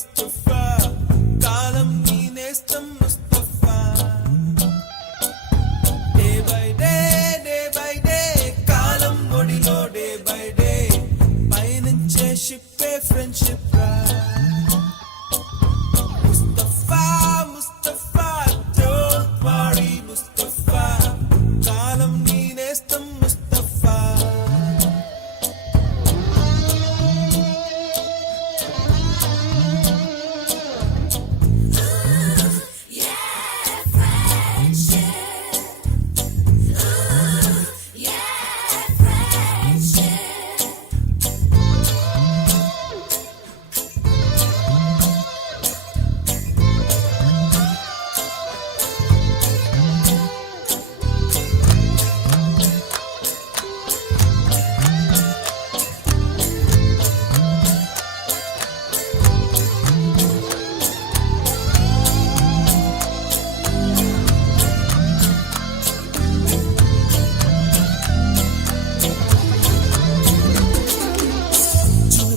ముస్తఫా కాలం నీ నేస్తం Mustafa day by day కాలం ఒడిలో డే బై డే పయనించే షిప్పే ఫ్రెండ్షిప్ రా ముస్తఫా ముస్తఫా డోంట్ వరీ ముస్తఫా కాలం నీ నేస్తం ముస్తఫా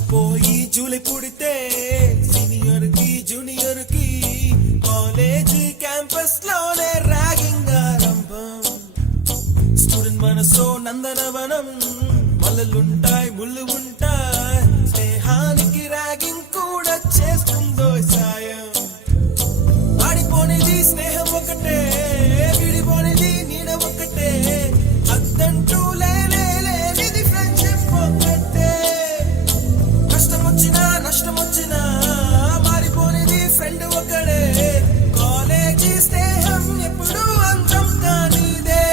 పోయి జూలై పుడితే సీనియర్ కి జూనియర్ కి కాలేజ్ క్యాంపస్ లోనే ర్యాగింగ్ ఆరంభం స్టూడెంట్ మనసో నందనవనం మల్లలుంటాయి ముళ్ళు ఉంటాయి స్నేహానికి ర్యాగింగ్ కూడా చేస్తుందో సాయం ఆడిపోనిది స్నేహం ఒకటే విడిపోనిది నీడ ఒకటే అద్దంటూ లేనిది ఫ్రెండ్షిప్ ఒకటే నష్టం వచ్చినా మారిపోనిది ఫ్రెండ్ ఒకడే కాలేజీ స్నేహం ఎప్పుడు అంతం కానిదే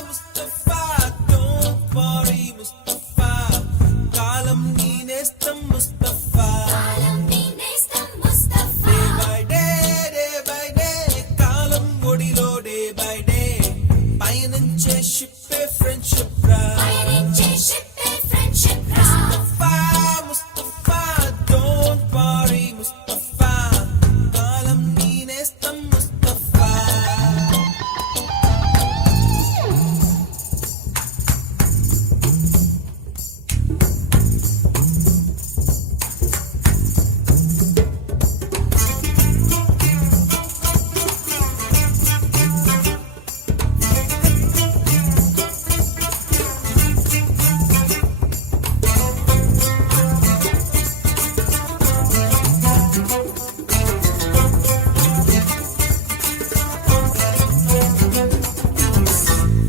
ముస్తఫా డోంట్ వరీ ముస్తఫా కాలం నీ నేస్తం ముస్తఫా డే బై డే కాలం ఒడిలో డే బై డే పయనించే షిప్పే ఫ్రెండ్షిప్ రా ముస్తఫా డోంట్ వరీ ముస్తఫా కాలం నీ నేస్తం ముస్తఫా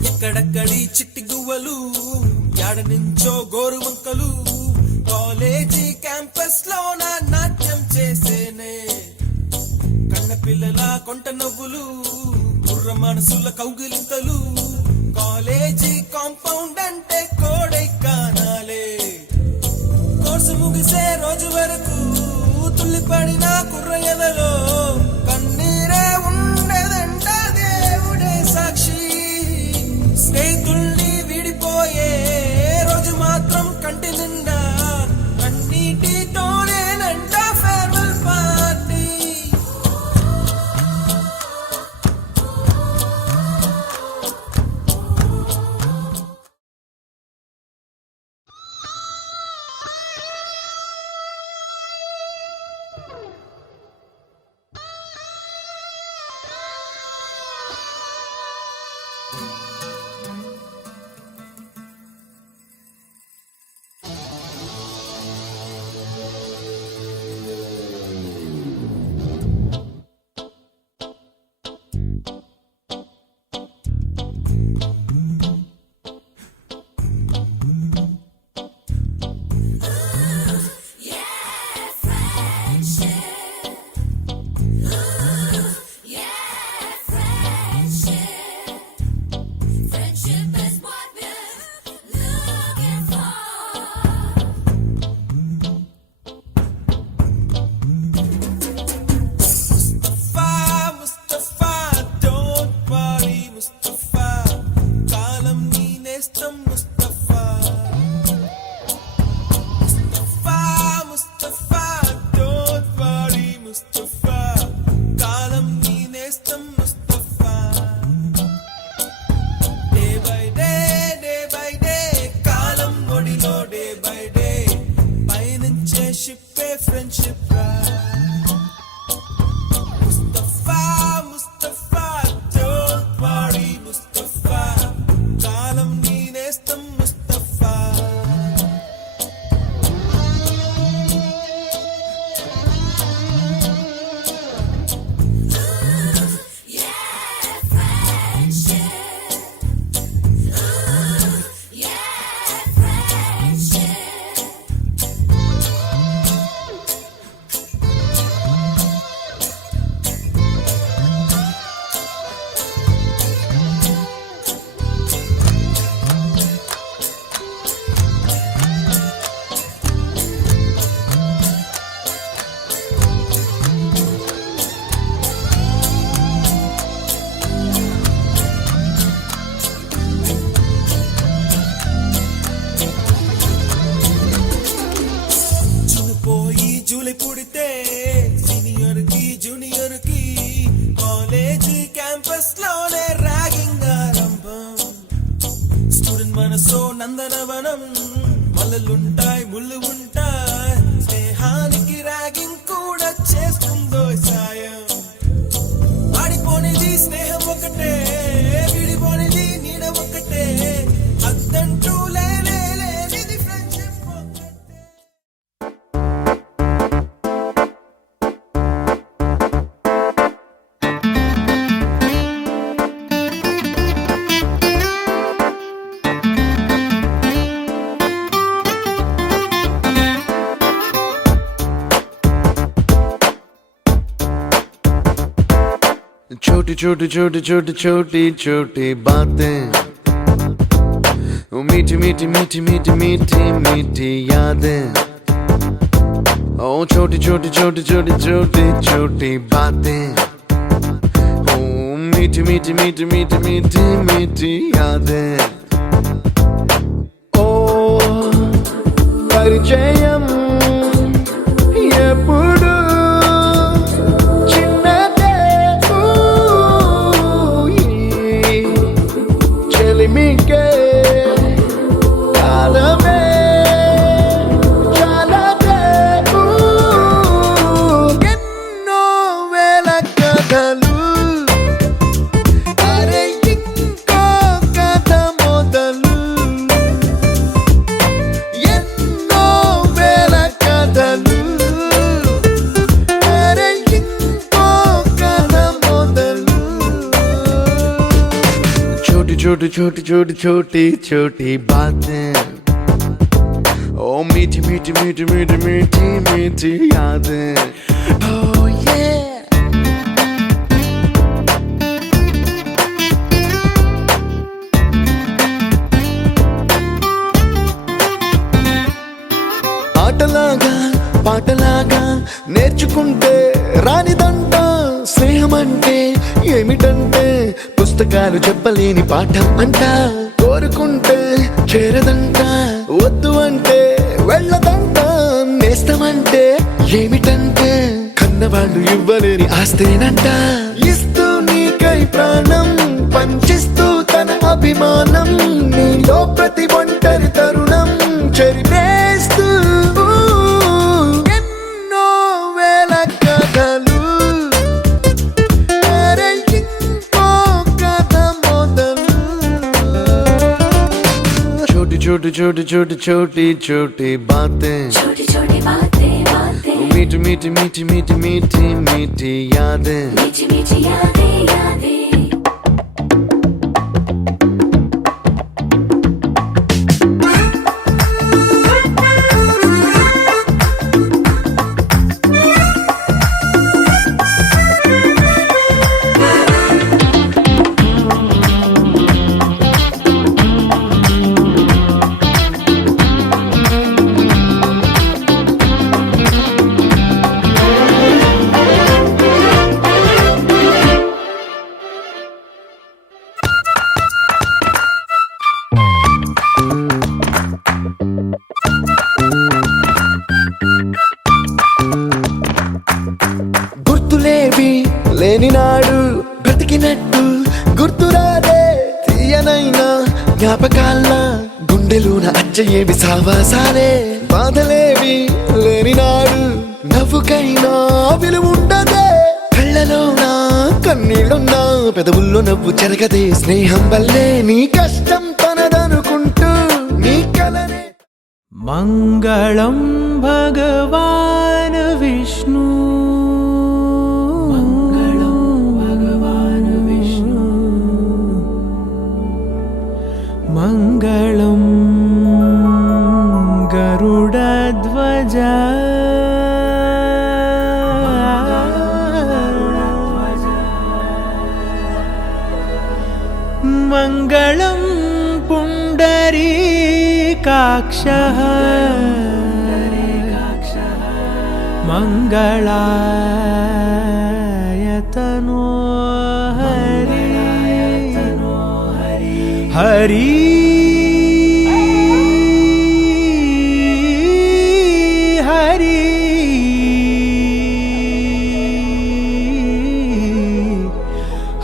ఎక్కడక్కడి చిట్టి గువ్వలు యాడ నుంచో గోరు వంకలు కాలేజీ క్యాంపస్ లో నా నాట్యం చేసేనే కన్న పిల్లల కొంట నవ్వులు కుర్ర మనసుల కౌగిలింతలు కాలేజీ కాంపౌండ్ అంటే కోడై కానాలే కోర్సు ముగిసే రోజు వరకు తుల్లిపడిన కుర్ర ఎదలో కన్నీరే ఉండదంట దేవుడే సాక్షి స్నేహితుల్ని విడిపోయే రోజు మాత్రం కంటి నిండా కన్నీటితోనేనంట ఫేర్వెల్ పార్టీ నేస్తం ముస్తఫా ముస్తఫా ముస్తఫా డోంట్ వరీ ముస్తఫా కాలం నీ నేస్తం ముస్తఫా డే బై డే కాలం ఒడిలో డే బై డే పయనించే షిప్పే ఫ్రెండ్షిప్ రా ముస్తఫా ముస్తఫా డోంట్ వరీ ముస్తఫా కాలం నీ నేస్తం ముస్తఫా పోయి జూలై పుడితే సీనియర్ కి జూనియర్ కి కాలేజ్ క్యాంపస్ లోనే ర్యాగింగ్ ఆరంభం స్టూడెంట్ మనసో నందనవనం మల్లలుంటాయి ముళ్ళు ఉంటాయి స్నేహానికి ర్యాగింగ్ కూడా చేస్తుందో సాయం ఆడిపోనిది స్నేహం ఒకటే విడిపోనిది నీడ ఒకటే అద్దంటూ లేనిది ఫ్రెండ్షిప్ ఒకటే छोटी छोटी छोटी छोटी छोटी छोटी बातें वो मीठी मीठी मीठी मीठी मीठी मीठी यादें ओ छोटी छोटी छोटी छोटी छोटी छोटी बातें ओ मीठी मीठी मीठी मीठी मीठी मीठी यादें ओ परिचयम ఎప్పుడు చిన్నదే చెలిమికే కాలమే చాలదే ఎన్నో వేల కథలు అరే ఇంకో కథ మొదలు ఎన్నో వేల కథలు అరే ఇంకో కథ మొదలు छोटी छोटी छोटी छोटी छोटी छोटी बातें ओ मीठी मीठी मीठी मीठी मीठी मीठी यादें oh yeah ఆటలాగా పాటలాగా నేర్చుకుంటే రానిదంట స్నేహం అంటే ఏమిటంటే పుస్తకాలు చెప్పలేని పాఠం అంట కోరుకుంటే చేరదంట వద్దు అంటే వెళ్ళదంట నేస్తమంటే ఏమిటంటే కన్నవాళ్ళు ఇవ్వలేని ఆస్తేనంట ఇస్తూ నీకై ప్రాణం పంచిస్తూ తన అభిమానం నీలో ప్రతి ఒంటరి తరుణం చెరిపేస్తూ ఎన్నో వేల కథలు అరే ఇంకో కథ మొదలు छोटी छोटी छोटी छोटी छोटी छोटी बातें छोटी छोटी बातें बातें मीठी मीठी मीठी मीठी मीठी मीठी यादें मीठी मीठी यादें यादें గుండెలోన అచ్చయేవి సావాసాలే బాధలేవి లేని నాడు నవ్వుకైనా విలువుండదే కళ్ళలోన కన్నీళ్ళున్నా పెదవుల్లో నవ్వు చెరగదే స్నేహం వల్లే నీ కష్టం తనదనుకుంటూ నీ కలనే మంగళం భగవాన్ విష్ణు మంగళం భగవాన్ విష్ణు మంగళం గరుడధ్వజ మంగళం పుండరీకాక్షః మంగళాయతనో హరి హరి హరి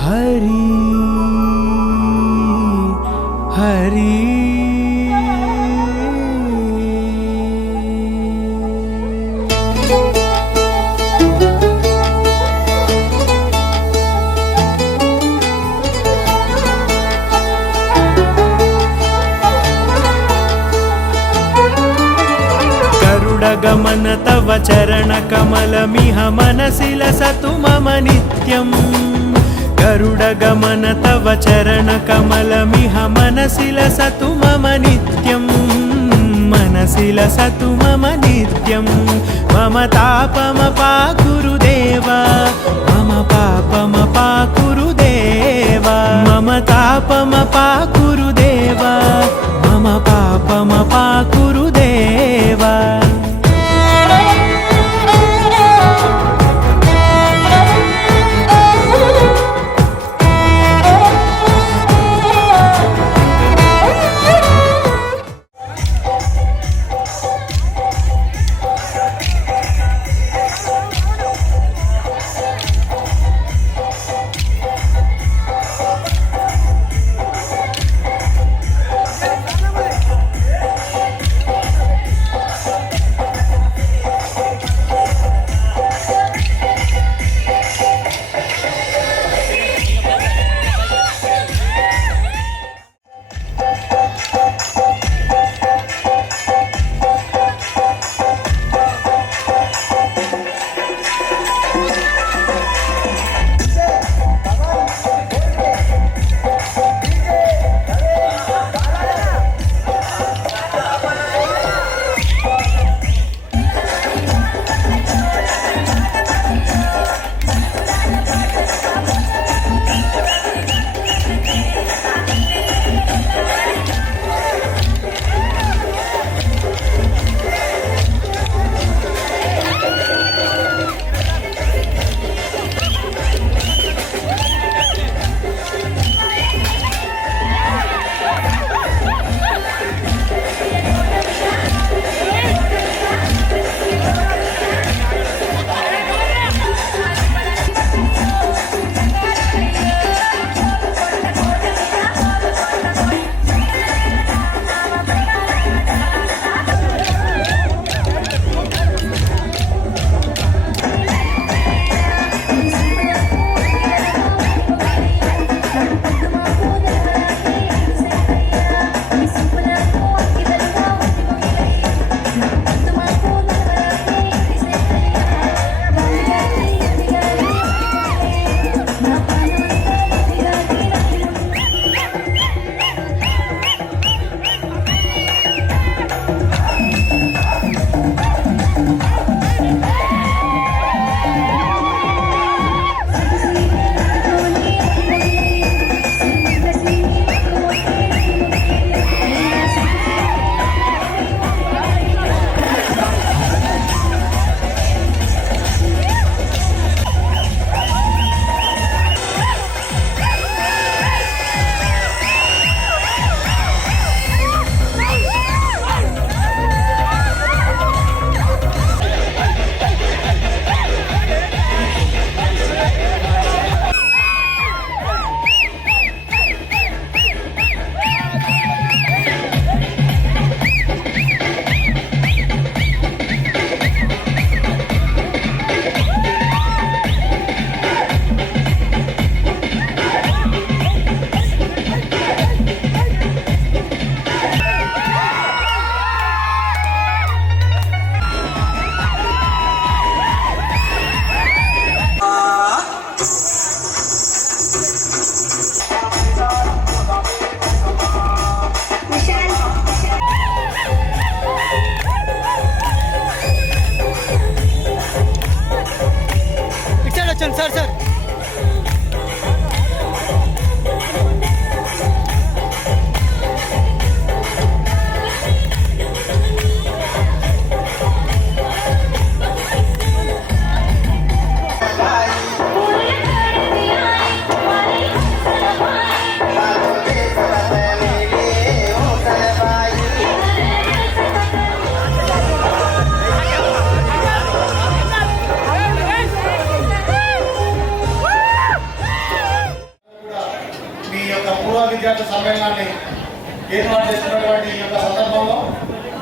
హరి హరి गरुडगमन तव चरणकमलमिह मनसि लसतु मम नित्यम् गरुडगमन तव चरणकमलमिह मनसि लसतु मम नित्यम् मनसि लसतु मम नित्यम् मम तापमपाकुरुदेव मम पापमपाकुरुदेव मम तापमपाकुरुदेव मम पापमपाकुरुदेव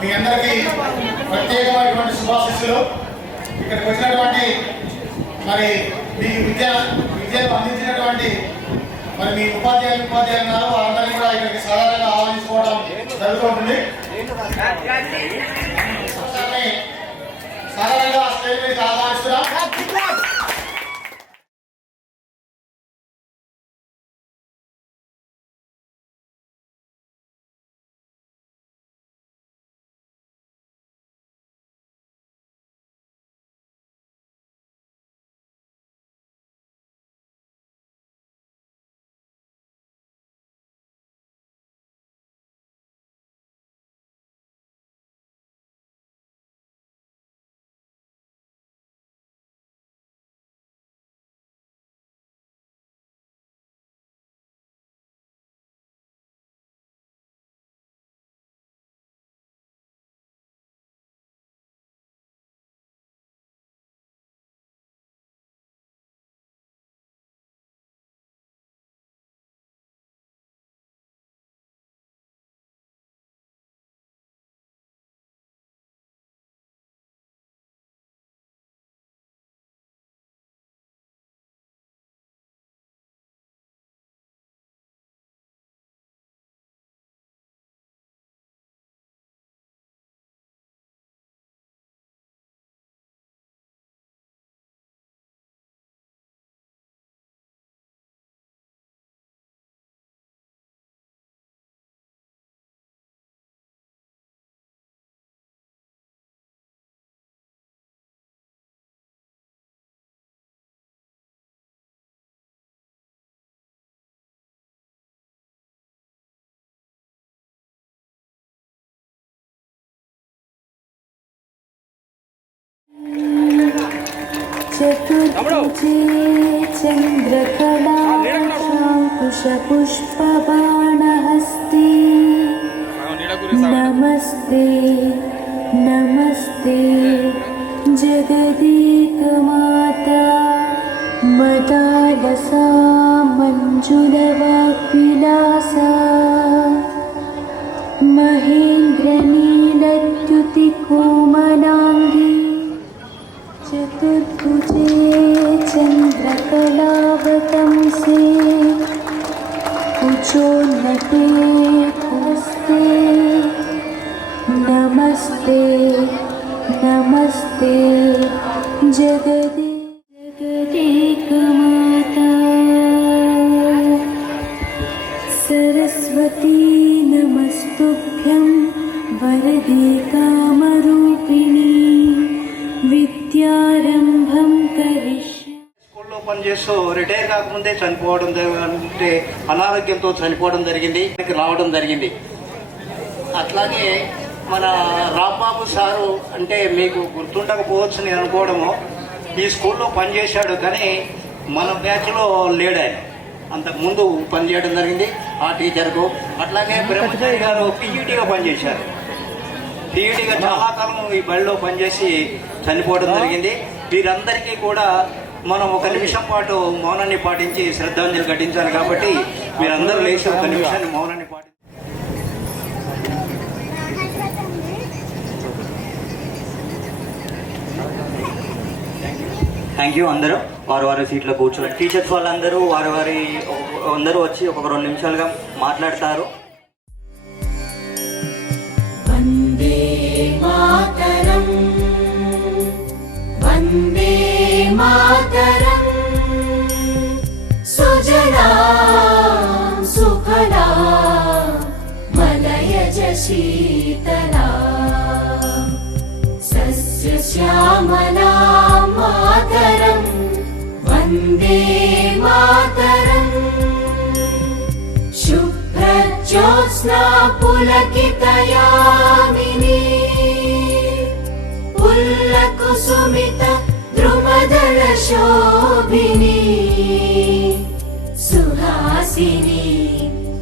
మీ అందరికీ ప్రత్యేకమైనటువంటి శుభాశిస్సులు. ఇక్కడికి వచ్చినటువంటి మరి మీ విద్యను అందించినటువంటి మరి మీ ఉపాధ్యాయులు వారందరినీ కూడా ఇక్కడికి సాధారణంగా ఆహ్వానించుకోవడం జరుగుతుంది. సాధారణంగా స్టేజ్ మీద ఆహ్వానిస్తున్నాం. चतुर्भुजे चन्द्रकलाशाङ्कुशपुष्पबाणहस्ते नमस्ते नमस्ते जगदेकमाता मदालसा मञ्जुलवाग्विलासा महेन्द्रनीलद्युतिकोमलाङ्गी चतुर्भुजे चन्द्रकलावतंसे कुचोन्नते हस्ते नमस्ते नमस्ते जगदेकमाता सरस्वती नमस्तुभ्यं वरदे कामरूपिणी విద్యారంభం కరిష్యామి. స్కూల్లో పనిచేస్తూ రిటైర్ కాకముందే చనిపోవడం అంటే అనారోగ్యంతో చనిపోవడం జరిగింది, రావడం జరిగింది. అట్లాగే మన రాంబాబు సారు అంటే మీకు గుర్తుండకపోవచ్చు నేను అనుకోవడము, ఈ స్కూల్లో పనిచేశాడు కానీ మన బ్యాచ్లో లేడు ఆయన. అంతకుముందు పనిచేయడం జరిగింది ఆ టీచర్కు. అట్లాగే బ్రహ్మచారి గారు పీఈటీగా పనిచేశారు. పీఈటీగా చాలా కాలం ఈ బడిలో పనిచేసి చనిపోవడం జరిగింది. వీరందరికీ కూడా మనం ఒక నిమిషం పాటు మౌనాన్ని పాటించి శ్రద్ధాంజలి ఘటించాలి. కాబట్టి మీరందరూ లేచి ఒక నిమిషాన్ని మౌనాన్ని పాటించాలి. Thank you. అందరూ వారి వారి సీట్లో కూర్చోండి. టీచర్స్ వాళ్ళందరూ వారి అందరూ వచ్చి ఒక 2 నిమిషాలుగా మాట్లాడతారు. వందే మాతరం వందే మాతరం సుజలా సుఫలా మలయజ శీతలా సస్యశ్యామలా మాతరం వందే మాతరం శుభ్రజ్యోత్స్నా పులకితయామినీ పుల్లకుసుమిత ద్రుమదళ శోభినీ సుహాసినీ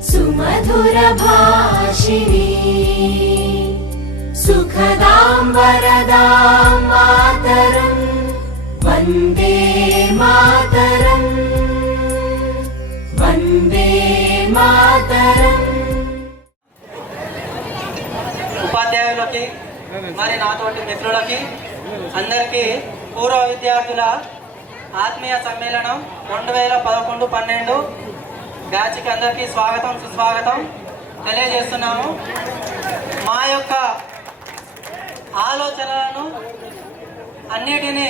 సుమధుర భాషిణీ సుఖదాం వరదాం మాతరం వందే మాతరం వందే మాతరం. ఉపాధ్యాయులకి మరి నాతోటి మిత్రులకి అందరికీ పూర్వ విద్యార్థుల ఆత్మీయ సమ్మేళనం 2011-12 బ్యాచ్కి అందరికీ స్వాగతం సుస్వాగతం తెలియజేస్తున్నాము. మా యొక్క ఆలోచనలను అన్నిటినీ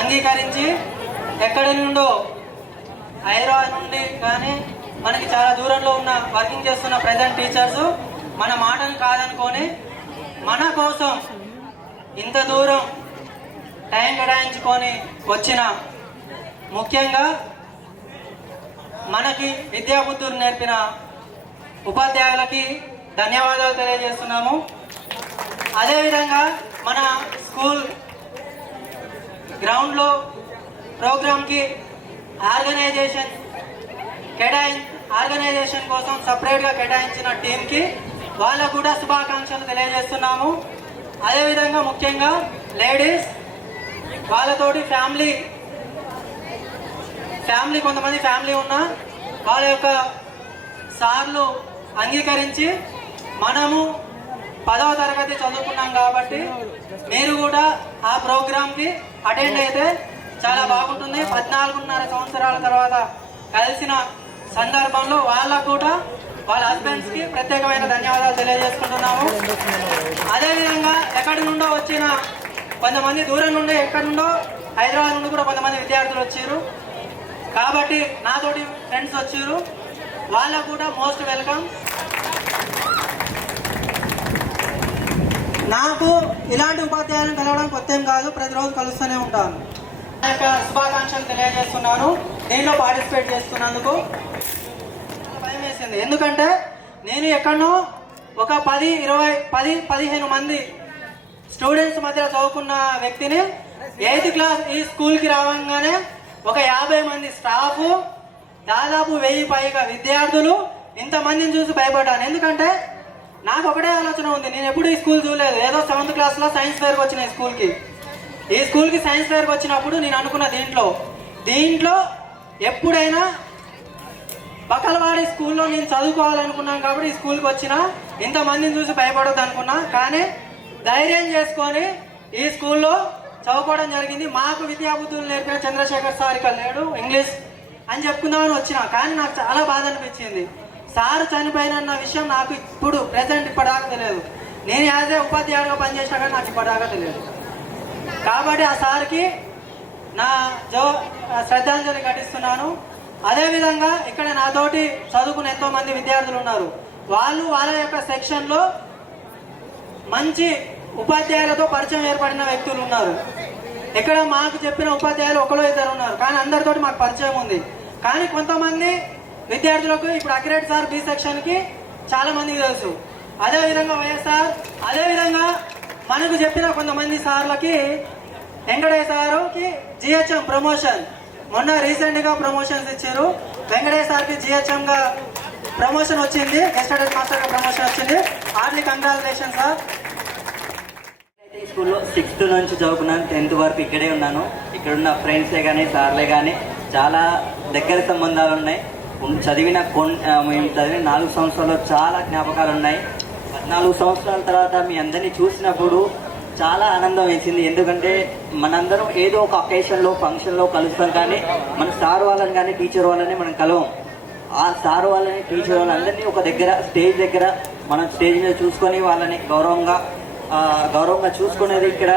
అంగీకరించి ఎక్కడి నుండో హైదరాబాద్ నుండి కానీ మనకి చాలా దూరంలో ఉన్న వర్కింగ్ చేస్తున్న ప్రజెంట్ టీచర్స్ మన మాటను కాదనుకొని మన కోసం ఇంత దూరం టైం కేటాయించుకొని వచ్చిన ముఖ్యంగా మనకి విద్యాబుద్ధులు నేర్పిన ఉపాధ్యాయులకి ధన్యవాదాలు తెలియజేస్తున్నాము. అదేవిధంగా మన స్కూల్ గ్రౌండ్లో ప్రోగ్రామ్కి ఆర్గనైజేషన్ కోసం సపరేట్గా కేటాయించిన టీంకి వాళ్ళకు కూడా శుభాకాంక్షలు తెలియజేస్తున్నాము. అదేవిధంగా ముఖ్యంగా లేడీస్ వాళ్ళతోటి ఫ్యామిలీ కొంతమంది ఫ్యామిలీ ఉన్న వాళ్ళ యొక్క సార్లు అంగీకరించి మనము 10వ తరగతి చదువుకున్నాం కాబట్టి మీరు కూడా ఆ ప్రోగ్రామ్కి అటెండ్ అయితే చాలా బాగుంటుంది. 14.5 సంవత్సరాల తర్వాత కలిసిన సందర్భంలో వాళ్ళకు కూడా వాళ్ళ హస్బెండ్స్కి ప్రత్యేకమైన ధన్యవాదాలు తెలియజేసుకుంటున్నాము. అదేవిధంగా ఎక్కడి నుండో వచ్చిన కొంతమంది దూరం నుండి ఎక్కడి నుండో హైదరాబాద్ నుండి కూడా కొంతమంది విద్యార్థులు వచ్చారు కాబట్టి నాతోటి ఫ్రెండ్స్ వచ్చారు, వాళ్ళకు కూడా మోస్ట్ వెల్కమ్. నాకు ఇలాంటి ఉపాధ్యాయులను కలవడం కొత్త ఏం కాదు, ప్రతిరోజు కలుస్తూనే ఉంటాను. నా యొక్క శుభాకాంక్షలు తెలియజేస్తున్నాను. దీనిలో పార్టిసిపేట్ చేస్తున్నందుకు భయం వేసింది, ఎందుకంటే నేను ఎక్కడనో ఒక 10-15 మంది స్టూడెంట్స్ మధ్య చదువుకున్న వ్యక్తిని 8th క్లాస్ ఈ స్కూల్కి రావంగానే ఒక 50 మంది స్టాఫ్, దాదాపు 1000 పైగా విద్యార్థులు, ఇంతమందిని చూసి భయపడ్డాను. ఎందుకంటే నాకు ఒకటే ఆలోచన ఉంది, నేను ఎప్పుడు ఈ స్కూల్ చూడలేదు. ఏదో 7th క్లాస్లో సైన్స్ ఫేర్కి వచ్చిన ఈ స్కూల్కి సైన్స్ ఫేర్కి వచ్చినప్పుడు నేను అనుకున్న దీంట్లో ఎప్పుడైనా బకల్వాడి స్కూల్లో నేను చదువుకోవాలనుకున్నాను కాబట్టి ఈ స్కూల్కి వచ్చిన ఇంతమందిని చూసి భయపడొద్దు అనుకున్నా. కానీ ధైర్యం చేసుకొని ఈ స్కూల్లో చదువుకోవడం జరిగింది. మాకు విద్యాబుద్ధులు నేర్పిన చంద్రశేఖర్ సార్ ఇక్కడ లేడు, ఇంగ్లీష్ అని చెప్పుకుందామని వచ్చిన. కానీ నాకు చాలా బాధ అనిపించింది, సార్ చనిపోయిన విషయం నాకు ఇప్పుడు ప్రెసెంట్ ఇప్పటిదాకా తెలియదు. నేను యాజ్ ఏ ఉపాధ్యాయుడిగా పనిచేసినా కానీ నాకు ఇప్పటిదాకా తెలియదు. కాబట్టి ఆ సార్కి నా శ్రద్ధాంజలి ఘటిస్తున్నాను. అదేవిధంగా ఇక్కడ నాతోటి చదువుకున్న ఎంతో మంది విద్యార్థులు ఉన్నారు. వాళ్ళ యొక్క సెక్షన్లో మంచి ఉపాధ్యాయులతో పరిచయం ఏర్పడిన వ్యక్తులు ఉన్నారు. ఇక్కడ మాకు చెప్పిన ఉపాధ్యాయులు 1-2 ఉన్నారు, కానీ అందరితోటి మాకు పరిచయం ఉంది. కానీ కొంతమంది విద్యార్థులకు ఇప్పుడు అక్రేట్ సార్ బి సెక్షన్కి చాలా మందికి తెలుసు. అదేవిధంగా వైఎస్ఆర్, అదేవిధంగా మనకు చెప్పిన కొంతమంది సార్లకి వెంకటేష్ సార్కి జిహెచ్ఎం ప్రమోషన్, మొన్న రీసెంట్గా ప్రమోషన్స్ ఇచ్చారు. వెంకటేష్ సార్కి జిహెచ్ఎంగా ప్రమోషన్ వచ్చింది, గెస్ట్ అటెండెంట్ మాస్టర్గా ప్రమోషన్ వచ్చింది. Heartly congratulation sir. ఈ స్కూల్లో 6th నుంచి చదువుకున్నాను, 10th వరకు ఇక్కడే ఉన్నాను. ఇక్కడున్న ఫ్రెండ్సే కానీ సార్లే కానీ చాలా దగ్గర సంబంధాలు ఉన్నాయి. మేము చదివిన 4 సంవత్సరాల్లో చాలా జ్ఞాపకాలు ఉన్నాయి. 14 సంవత్సరాల తర్వాత మీ అందరినీ చూసినప్పుడు చాలా ఆనందం వేసింది. ఎందుకంటే మనందరం ఏదో ఒక అకేషన్లో ఫంక్షన్లో కలుస్తాం, కానీ మన సార్ వాళ్ళని కానీ టీచర్ వాళ్ళని మనం కలవం. ఆ సార్ వాళ్ళని టీచర్ వాళ్ళందరినీ ఒక దగ్గర స్టేజ్ దగ్గర మనం స్టేజ్ మీద చూసుకొని వాళ్ళని గౌరవంగా చూసుకునేది ఇక్కడ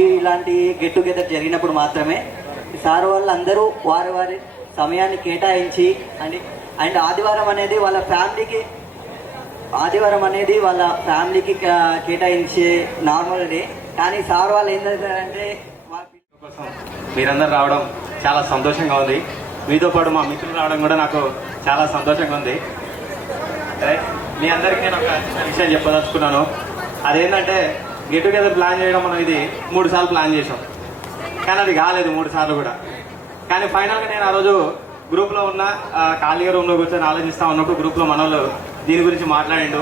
ఇలాంటి గెట్ టుగెదర్ జరిగినప్పుడు మాత్రమే. సార్ వాళ్ళందరూ వారి సమయాన్ని కేటాయించి అండ్ ఆదివారం అనేది వాళ్ళ ఫ్యామిలీకి కేటాయించే నార్మల్ డే. కానీ సార్ వాళ్ళు ఏంటంటే మీరందరూ రావడం చాలా సంతోషంగా ఉంది. మీతో పాటు మా మిత్రులు రావడం కూడా నాకు చాలా సంతోషంగా ఉంది. మీ అందరికీ నేను ఒక విషయం చెప్పదలుచుకున్నాను. అదేంటంటే గెట్ టుగెదర్ ప్లాన్ చేయడం మనం ఇది 3 సార్లు ప్లాన్ చేసాం, కానీ అది కాలేదు 3 సార్లు కూడా. కానీ ఫైనల్గా నేను ఆ రోజు గ్రూప్లో ఉన్న ఖాళీగా రూమ్లో కూర్చొని ఆలోచిస్తూ ఉన్నప్పుడు గ్రూప్లో మన వాళ్ళు దీని గురించి మాట్లాడిండు.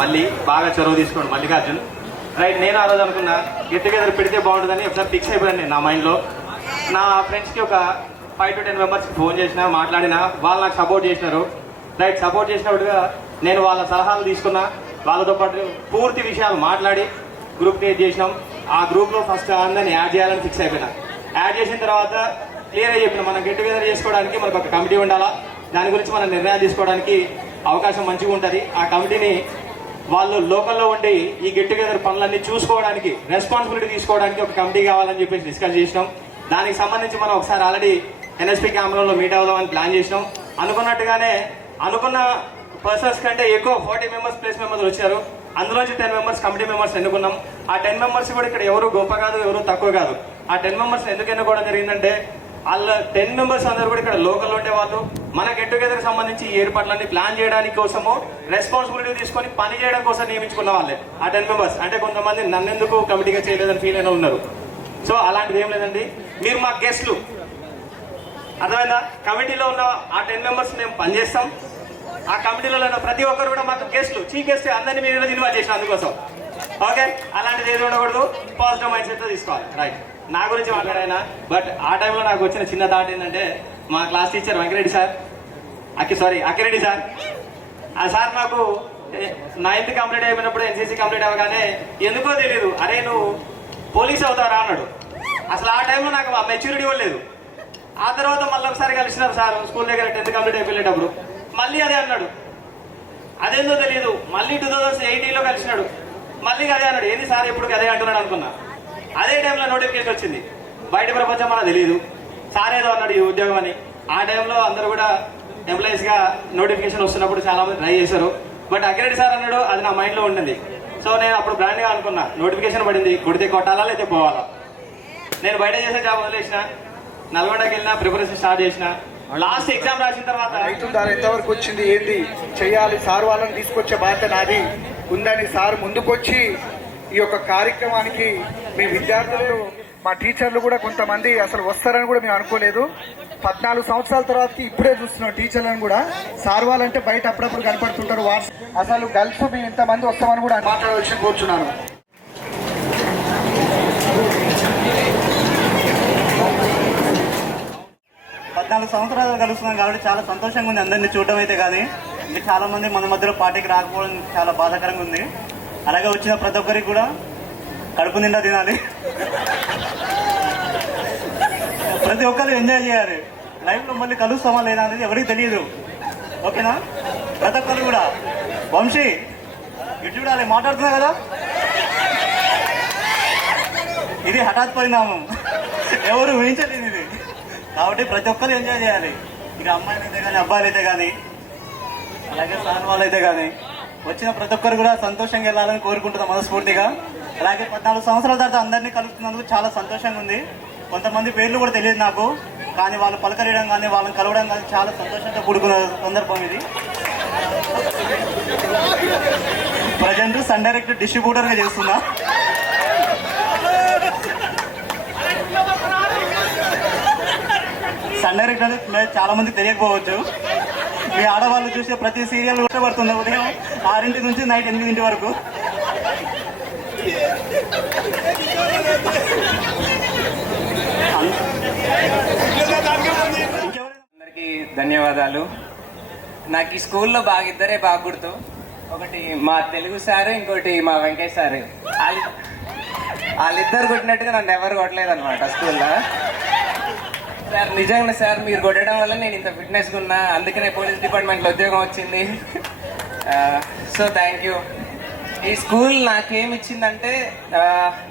మళ్ళీ బాగా చొరవ తీసుకోండి మల్లికార్జున్. రైట్, నేను ఆ రోజు అనుకున్నా గెట్ టుగెదర్ పెడితే బాగుంటుందని ఒకసారి ఫిక్స్ అయిపోయాను నేను నా మైండ్లో. నా ఫ్రెండ్స్కి ఒక 5 to 10 మెంబర్స్కి ఫోన్ చేసినా, మాట్లాడినా, వాళ్ళు నాకు సపోర్ట్ చేసినారు. రైట్, సపోర్ట్ చేసినప్పుడుగా నేను వాళ్ళ సలహాలు తీసుకున్నా. వాళ్ళతో పాటు పూర్తి విషయాలు మాట్లాడి గ్రూప్ క్రియేట్ చేసినాం. ఆ గ్రూప్లో ఫస్ట్ అందరిని యాడ్ చేయాలని ఫిక్స్ అయిపోయినా. యాడ్ చేసిన తర్వాత క్లియర్గా చెప్పిన మనం గెట్ టుగెదర్ చేసుకోవడానికి మనకు ఒక కమిటీ ఉండాలా, దాని గురించి మనం నిర్ణయాలు తీసుకోవడానికి అవకాశం మంచిగా ఉంటుంది. ఆ కమిటీని వాళ్ళు లోకల్లో ఉండి ఈ గెట్ టుగెదర్ పనులన్నీ చూసుకోవడానికి, రెస్పాన్సిబిలిటీ తీసుకోవడానికి ఒక కమిటీ కావాలని చెప్పేసి డిస్కస్ చేసినాం. దానికి సంబంధించి మనం ఒకసారి ఆల్రెడీ ఎన్ఎస్పీ క్యాంప్లో మీట్ అవుదామని ప్లాన్ చేసినాం. అనుకున్నట్టుగానే అనుకున్న పర్సన్స్ కంటే ఎక్కువ 40 మెంబర్స్ ప్లేస్ మెంబర్స్ వచ్చారు. అందులోంచి 10 మెంబర్స్ కమిటీ మెంబర్స్ ఎన్నుకున్నాం. ఆ 10 మెంబర్స్ కూడా ఇక్కడ ఎవరు గొప్ప కాదు, ఎవరు తక్కువ కాదు. ఆ 10 మెంబర్స్ ఎందుకు ఎన్నుకోవడం జరిగిందంటే వాళ్ళ 10 మెంబర్స్ అందరూ కూడా ఇక్కడ లోకల్ ఉండే వాళ్ళు. మన గెట్ టుగెదర్ సంబంధించి ఈ ఏర్పాట్లన్నీ ప్లాన్ చేయడానికి కోసము రెస్పాన్సిబిలిటీ తీసుకొని పని చేయడం కోసం నియమించుకున్న వాళ్ళే ఆ 10 మెంబర్స్. అంటే కొంతమంది నన్నెందుకు కమిటీగా చేయలేదని ఫీల్ అయినా ఉన్నారు. సో అలాంటిది ఏం లేదండి, మీరు మా గెస్ట్లు, అర్థమైందా? కమిటీలో ఉన్న ఆ 10 మెంబర్స్ మేము పనిచేస్తాం. ఆ కమిటీలో ఉన్న ప్రతి ఒక్కరు కూడా మాకు గెస్ట్లు, చీఫ్ గెస్ట్ అందరినీ మీరు ఈరోజు ఇన్వైట్ చేసిన అందుకోసం. ఓకే, అలాంటిది ఏది ఉండకూడదు, పాజిటివ్ మైండ్ సెట్తో తీసుకోవాలి. రైట్, నా గురించి మాట్లాడైనా బట్ ఆ టైంలో నాకు వచ్చిన చిన్న థాట్ ఏంటంటే మా class teacher Venkat Reddy sir, Akkireddy sir, ఆ సార్ నాకు 9th కంప్లీట్ అయిపోయినప్పుడు ఎన్సీసీ కంప్లీట్ అవ్వగానే ఎందుకో తెలియదు, అరే నువ్వు పోలీస్ అవుతారా అన్నాడు. అసలు ఆ టైంలో నాకు ఆ మెచ్యూరిటీ ఇవ్వలేదు. ఆ తర్వాత మళ్ళీ ఒకసారి కలిసినారు సార్ స్కూల్ దగ్గర 10th కంప్లీట్ అయిపోయేటప్పుడు, మళ్ళీ అదే అన్నాడు. అదేందో తెలియదు, మళ్ళీ 2018లో కలిసినాడు, మళ్ళీ అదే అన్నాడు. ఏంది సార్ ఇప్పుడు అదే అంటున్నాడు అనుకున్నా. అదే టైంలో నోటిఫికేషన్ వచ్చింది, బయట ప్రపంచం మనకు తెలియదు. సార్ ఏదో అన్నాడు ఈ ఉద్యోగం అని. ఆ టైంలో అందరూ కూడా ఎంప్లాయీస్గా నోటిఫికేషన్ వస్తున్నప్పుడు చాలా మంది ట్రై చేశారు. బట్ అక్కిరెడ్డి సార్ అన్నాడు, అది నా మైండ్లో ఉండింది. సో నేను అప్పుడు బ్రాండ్గా అనుకున్నా, నోటిఫికేషన్ పడింది, కొడితే కొట్టాలా లేకపోతే పోవాలా. నేను బయట చేసే జాబ్ వదిలేసిన, నల్గొండకి వెళ్ళిన, ప్రిపరేషన్ స్టార్ట్ చేసిన. లాస్ట్ ఎగ్జామ్ రాసిన తర్వాత రైతుల ధర ఎంతవరకు వచ్చింది, ఏంది చేయాలి, సార్ వాళ్ళని తీసుకొచ్చే బాధ్యత నాది ఉందని సార్ ముందుకొచ్చి ఈ యొక్క కార్యక్రమానికి మీ విద్యార్థులు, మా టీచర్లు కూడా కొంతమంది అసలు వస్తారని కూడా మేము అనుకోలేదు. 14 సంవత్సరాల తర్వాతకి ఇప్పుడే చూస్తున్నాం టీచర్లను కూడా. సార్ వాళ్ళంటే బయట అప్పుడప్పుడు కనపడుతుంటారు. అసలు గర్ల్స్ మేము ఇంతమంది వస్తామని కూడా మాట్లాడవలసి కోరుచున్నాను. సంవత్సరాలు కలుస్తున్నాం కాబట్టి చాలా సంతోషంగా ఉంది అందరినీ చూడడం అయితే. కానీ ఇంకా చాలా మంది మన మధ్యలో పార్టీకి రాకపోవడం చాలా బాధాకరంగా ఉంది. అలాగే వచ్చిన ప్రతి ఒక్కరికి కూడా కడుపు నిండా తినాలి, ప్రతి ఒక్కరు ఎంజాయ్ చేయాలి. లైఫ్లో మళ్ళీ కలుస్తామా లేదా అనేది ఎవరికి తెలియదు. ఓకేనా? ప్రతి ఒక్కరు కూడా వంశీ ఇటు చూడాలి, మాట్లాడుతున్నా కదా, ఇది హఠాత్ పరిణామం, ఎవరు ఊహించలేదు ఇది. కాబట్టి ప్రతి ఒక్కరు ఎంజాయ్ చేయాలి. ఇక అమ్మాయిలు అయితే కానీ, అబ్బాయిలు అయితే కానీ, అలాగే సార్ వాళ్ళు అయితే కానీ, వచ్చిన ప్రతి ఒక్కరు కూడా సంతోషంగా వెళ్ళాలని కోరుకుంటున్నాం మనస్ఫూర్తిగా. అలాగే 14 సంవత్సరాల తర్వాత అందరినీ కలుస్తున్నందుకు చాలా సంతోషంగా ఉంది. కొంతమంది పేర్లు కూడా తెలియదు నాకు, కానీ వాళ్ళు పలకరియడం కానీ, వాళ్ళని కలవడం కానీ చాలా సంతోషంగా కూడుకున్న సందర్భం ఇది. ప్రజెంట్ సన్ డైరెక్ట్ డిస్ట్రిబ్యూటర్గా చేస్తున్నా. సన్ డైరెక్ట్ అనేది చాలా మందికి తెలియకపోవచ్చు. మీ ఆడవాళ్ళు చూసే ప్రతి సీరియల్ ఇష్టపడుతుంది. ఉదయం 6 నుంచి నైట్ 8 వరకు. అందరికీ ధన్యవాదాలు. నాకు ఈ స్కూల్లో ఇద్దరే బాగా గుర్తు. ఒకటి మా తెలుగు సార్, ఇంకోటి మా వెంకయ్య సార్. వాళ్ళిద్దరు కొట్టినట్టుగా నన్ను ఎవరు కొట్టలేదు అనమాట స్కూల్లో. సార్ నిజంగా సార్ మీరు కొట్టడం వల్ల నేను ఇంత ఫిట్నెస్గా ఉన్నా, అందుకనే పోలీస్ డిపార్ట్మెంట్లో ఉద్యోగం వచ్చింది. So thank you. ఈ స్కూల్ నాకేమి ఇచ్చిందంటే,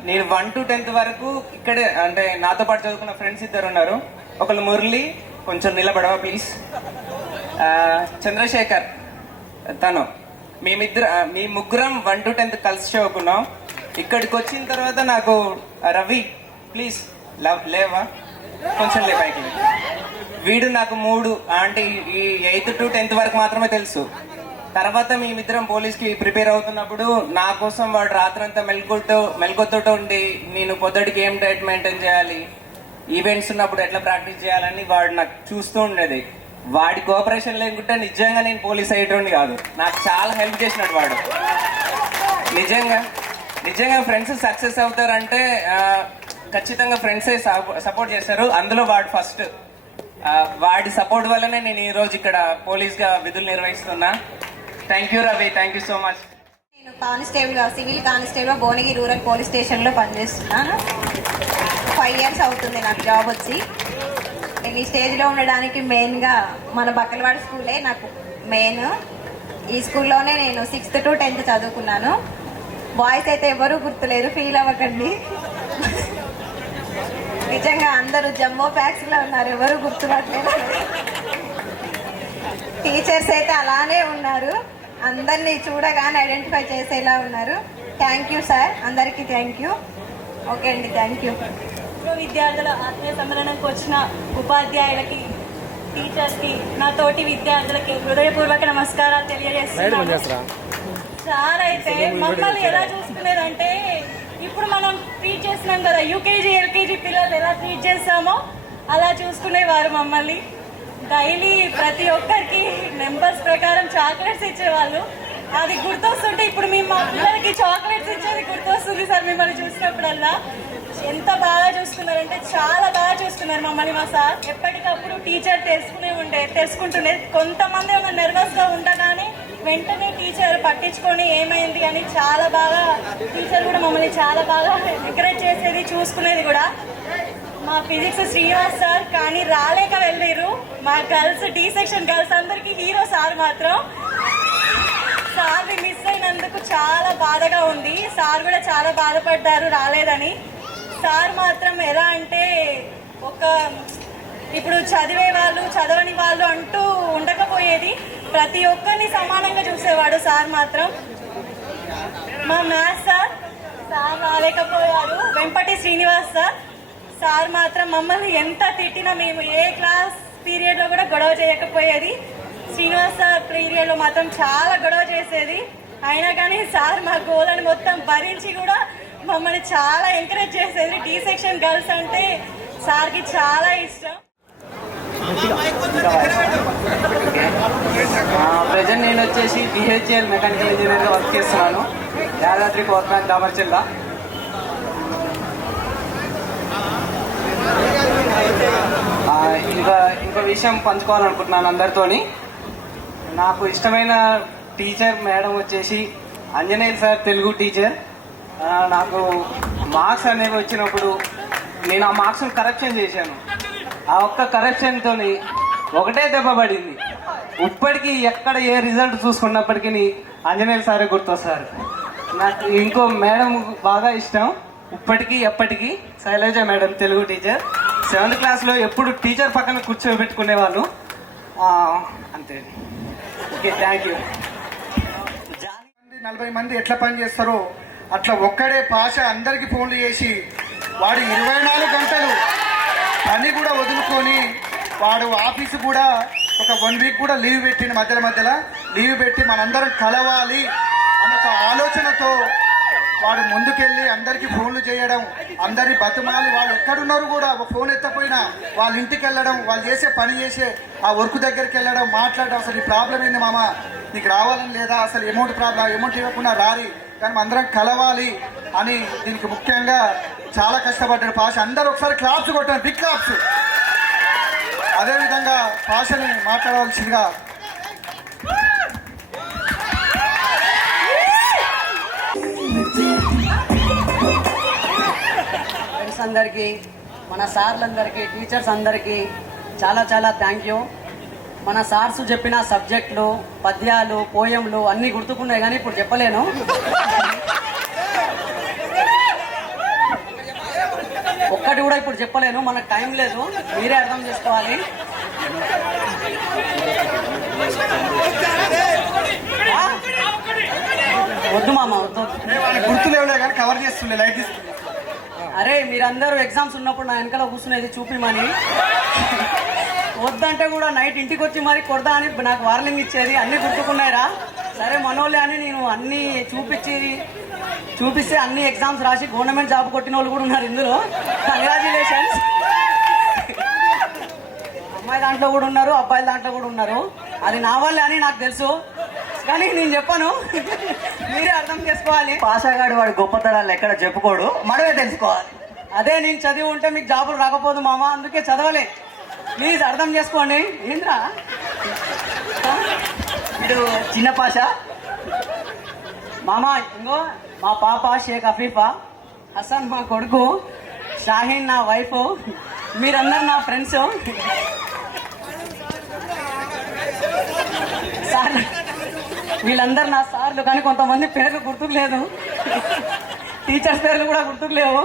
నేను 1 to 10th వరకు ఇక్కడే, అంటే నాతో పాటు చదువుకున్న ఫ్రెండ్స్ ఇద్దరు ఉన్నారు. ఒకళ్ళు మురళి, కొంచెం నిలబడవా ప్లీజ్, చంద్రశేఖర్ తను. మీ ముగ్గురం 1 to 10th కలిసి చదువుకున్నాం. ఇక్కడికి వచ్చిన తర్వాత నాకు రవి ప్లీజ్ లేవా, కొంచెం లే పైకి. వీడు నాకు 3, అంటే ఈ 8th to 10th వరకు మాత్రమే తెలుసు. తర్వాత మేమిద్దరం పోలీస్కి ప్రిపేర్ అవుతున్నప్పుడు నా కోసం వాడు రాత్రంతా మెలకువతో ఉండి, నేను పొద్దుటికి ఏం డైట్ మెయింటైన్ చేయాలి, ఈవెంట్స్ ఉన్నప్పుడు ఎట్లా ప్రాక్టీస్ చేయాలని వాడు నాకు చూస్తూ ఉండేది. వాడి కోఆపరేషన్ లేకుంటే నిజంగా నేను పోలీస్ అయ్యేటోని కాదు. నాకు చాలా హెల్ప్ చేసినాడు వాడు. నిజంగా ఫ్రెండ్స్ సక్సెస్ అవుతారంటే ఖచ్చితంగా ఫ్రెండ్సే సపోర్ట్ చేస్తారు. అందులో వాడు ఫస్ట్. వాడి సపోర్ట్ వల్లనే నేను ఈరోజు ఇక్కడ పోలీస్గా విధులు నిర్వహిస్తున్నా. Thank you Ravi, thank you so much. Constable civil constable Bhuvanagiri rural police స్టేషన్లో పనిచేస్తున్నాను. 5 years అవుతుంది నాకు జాబ్ వచ్చి. నేను ఈ స్టేజ్లో ఉండడానికి మెయిన్గా మన బక్కలవాడ స్కూలే నాకు మెయిన్. ఈ స్కూల్లోనే నేను 6th to 10th చదువుకున్నాను. బాయ్స్ అయితే ఎవరూ గుర్తులేరు, ఫీల్ అవ్వకండి. నిజంగా అందరూ జమ్మో ప్యాక్స్లో ఉన్నారు, ఎవరు గుర్తుపట్టలేదు. టీచర్స్ అయితే అలానే ఉన్నారు, అందరినీ చూడగానే ఐడెంటిఫై చేసేలా ఉన్నారు. థ్యాంక్ యూ సార్, అందరికీ థ్యాంక్ యూ. ఓకే అండి, థ్యాంక్ యూ. విద్యార్థుల ఆత్మీయ సమ్మేళనంకి వచ్చిన ఉపాధ్యాయులకి, టీచర్స్కి, నా తోటి విద్యార్థులకి హృదయపూర్వక నమస్కారాలు తెలియజేస్తున్నాను. సార్ అయితే మమ్మల్ని ఎలా చూసుకునేదంటే, ఇప్పుడు మనం ట్రీట్ చేస్తున్నాం కదా, యూకేజీ ఎల్కేజీ పిల్లలు ఎలా ట్రీట్ చేస్తామో అలా చూసుకునేవారు మమ్మల్ని. డైలీ ప్రతి ఒక్కరికి నెంబర్స్ ప్రకారం చాక్లెట్స్ ఇచ్చేవాళ్ళు. అది గుర్తొస్తుంటే ఇప్పుడు మేము మా పిల్లలకి చాక్లెట్స్ ఇచ్చేది గుర్తొస్తుంది సార్. మిమ్మల్ని చూసినప్పుడల్లా ఎంత బాగా చూసుకున్నారంటే చాలా బాగా చూసుకున్నారు మమ్మల్ని మా సార్. ఎప్పటికప్పుడు టీచర్ తెలుసుకుంటుండే. కొంతమంది ఏమైనా నర్వస్గా ఉండగానే వెంటనే టీచర్ పట్టించుకొని ఏమైంది అని చాలా బాగా టీచర్ కూడా మమ్మల్ని చాలా బాగా ఎంకరేజ్ చేసేది, చూసుకునేది కూడా. మా ఫిజిక్స్ శ్రీనివాస్ సార్ కానీ రాలేక వెళ్ళారు. మా గర్ల్స్ డి సెక్షన్ గర్ల్స్ అందరికీ హీరో సార్ మాత్రం. సార్ని మిస్ అయినందుకు చాలా బాధగా ఉంది. సార్ కూడా చాలా బాధపడ్డారు రాలేదని. సార్ మాత్రం ఎలా అంటే, ఇప్పుడు చదివే వాళ్ళు చదవని వాళ్ళు అంటూ ఉండకపోయేది, ప్రతి ఒక్కరిని సమానంగా చూసేవాడు సార్ మాత్రం. మా మ్యాథ్స్ సార్ రాలేకపోయారు, వెంపటి శ్రీనివాస్ సార్ మాత్రం మమ్మల్ని ఎంత తిట్టినా మేము ఏ క్లాస్ పీరియడ్లో కూడా గొడవ చేయకపోయేది. శ్రీనివాస్ సార్ పీరియడ్లో మాత్రం చాలా గొడవ చేసేది. అయినా కానీ సార్ మా గోలని మొత్తం భరించి కూడా మమ్మల్ని చాలా ఎంకరేజ్ చేసేది. డి సెక్షన్ గర్ల్స్ అంటే సార్కి చాలా ఇష్టం. ప్రజెంట్ నేను వచ్చేసి బిహెచ్ఎల్ మెకానికల్ ఇంజనీర్గా వర్క్ చేస్తున్నాను, యాదాద్రి పవర్ ప్లాంట్ దామర్చిల్ల. ఇంకో విషయం పంచుకోవాలనుకుంటున్నాను అందరితోని. నాకు ఇష్టమైన టీచర్ మేడం వచ్చేసి అంజనేయులు సార్, తెలుగు టీచర్. నాకు మార్క్స్ అనేవి వచ్చినప్పుడు నేను ఆ మార్క్స్ని కరెక్షన్ చేశాను. ఆ ఒక్క కరెక్షన్తో ఒకటే దెబ్బ పడింది. ఇప్పటికీ ఎక్కడ ఏ రిజల్ట్ చూసుకున్నప్పటికీ అంజనేయులు సారే గుర్తొస్తారు. నాకు ఇంకో మేడం బాగా ఇష్టం ఇప్పటికీ ఎప్పటికీ, Shailaja madam, Telugu teacher. 7th క్లాస్లో ఎప్పుడు టీచర్ పక్కన కూర్చోబెట్టుకునేవాళ్ళు. అంతే. Okay, thank you. 40 మంది ఎట్లా పని చేస్తారో అట్లా ఒక్కడే పాష అందరికి ఫోన్లు చేసి వాడు 24 గంటలు పని కూడా వదులుకొని వాడు ఆఫీసు కూడా ఒక 1 వీక్ కూడా లీవ్ పెట్టిన మధ్యలో లీవ్ పెట్టి మనందరం కలవాలి అన్న ఒక ఆలోచనతో వాడు ముందుకెళ్ళి అందరికీ ఫోన్లు చేయడం, అందరి బతుమాలి వాళ్ళు ఎక్కడున్నారు కూడా ఒక ఫోన్ ఎత్తపోయినా వాళ్ళ ఇంటికి వెళ్ళడం, వాళ్ళు చేసే పని చేసే ఆ వర్క్ దగ్గరికి వెళ్ళడం, మాట్లాడడం. అసలు ఈ ప్రాబ్లం ఏంది మామ, నీకు రావాలని లేదా, అసలు అమౌంట్ ప్రాబ్లం, అమౌంట్ ఇవ్వకుండా రారి, కానీ అందరం కలవాలి అని దీనికి ముఖ్యంగా చాలా కష్టపడ్డాడు పాష. అందరూ ఒకసారి క్లాప్స్ కొట్టారు, బిగ్ క్లాప్స్. అదేవిధంగా పాషని మాట్లాడవలసిందిగా ఫ్రెండ్స్ అందరికీ, మన సార్లందరికీ, టీచర్స్ అందరికీ చాలా చాలా థ్యాంక్ యూ. మన సార్స్ చెప్పిన సబ్జెక్టులు, పద్యాలు, పోయంలు అన్నీ గుర్తుకున్నాయి కానీ ఇప్పుడు చెప్పలేను. ఒక్కటి కూడా ఇప్పుడు చెప్పలేను, మనకు టైం లేదు, మీరే అర్థం చేసుకోవాలి. వద్దు మామ, వద్దు. గుర్తులేవులే కానీ కవర్ చేస్తుండే, లైట్ తీసుకుంటే. అరే మీరందరూ ఎగ్జామ్స్ ఉన్నప్పుడు నా వెనకాల కూర్చునేది చూపిమని, వద్దంటే కూడా నైట్ ఇంటికి వచ్చి మరి కొడదా అని నాకు వార్నింగ్ ఇచ్చేది. అన్నీ గుర్తుకున్నాయిరా, సరే మనోళ్ళే అని నేను అన్నీ చూపిస్తే అన్ని ఎగ్జామ్స్ రాసి గవర్నమెంట్ జాబ్ కొట్టిన వాళ్ళు కూడా ఉన్నారు ఇందులో. కంగ్రాచులేషన్స్. అమ్మాయి దాంట్లో కూడా ఉన్నారు, అబ్బాయిల దాంట్లో కూడా ఉన్నారు. అది నా వల్లే అని నాకు తెలుసు, కానీ నేను చెప్పను, మీరే అర్థం చేసుకోవాలి. పాషాగాడు వాడు గొప్పతనాలు ఎక్కడ చెప్పుకోడు, మనమే తెలుసుకోవాలి. అదే నేను చదివి ఉంటే మీకు జాబులు రాకపోదు మామ, అందుకే చదవలే. ప్లీజ్ అర్థం చేసుకోండి. ఏంద్రా వీడు చిన్న పాష, మామ ఇంకో మా పాప షేక్ అఫీఫా, హసన్ మా కొడుకు, షాహీన్ నా వైఫ్, మీరందరు నా ఫ్రెండ్స్. సార్ వీళ్ళందరు నా సార్లు, కానీ కొంతమంది పేర్లు గుర్తుకు లేదు, టీచర్స్ పేర్లు కూడా గుర్తుకు లేవు.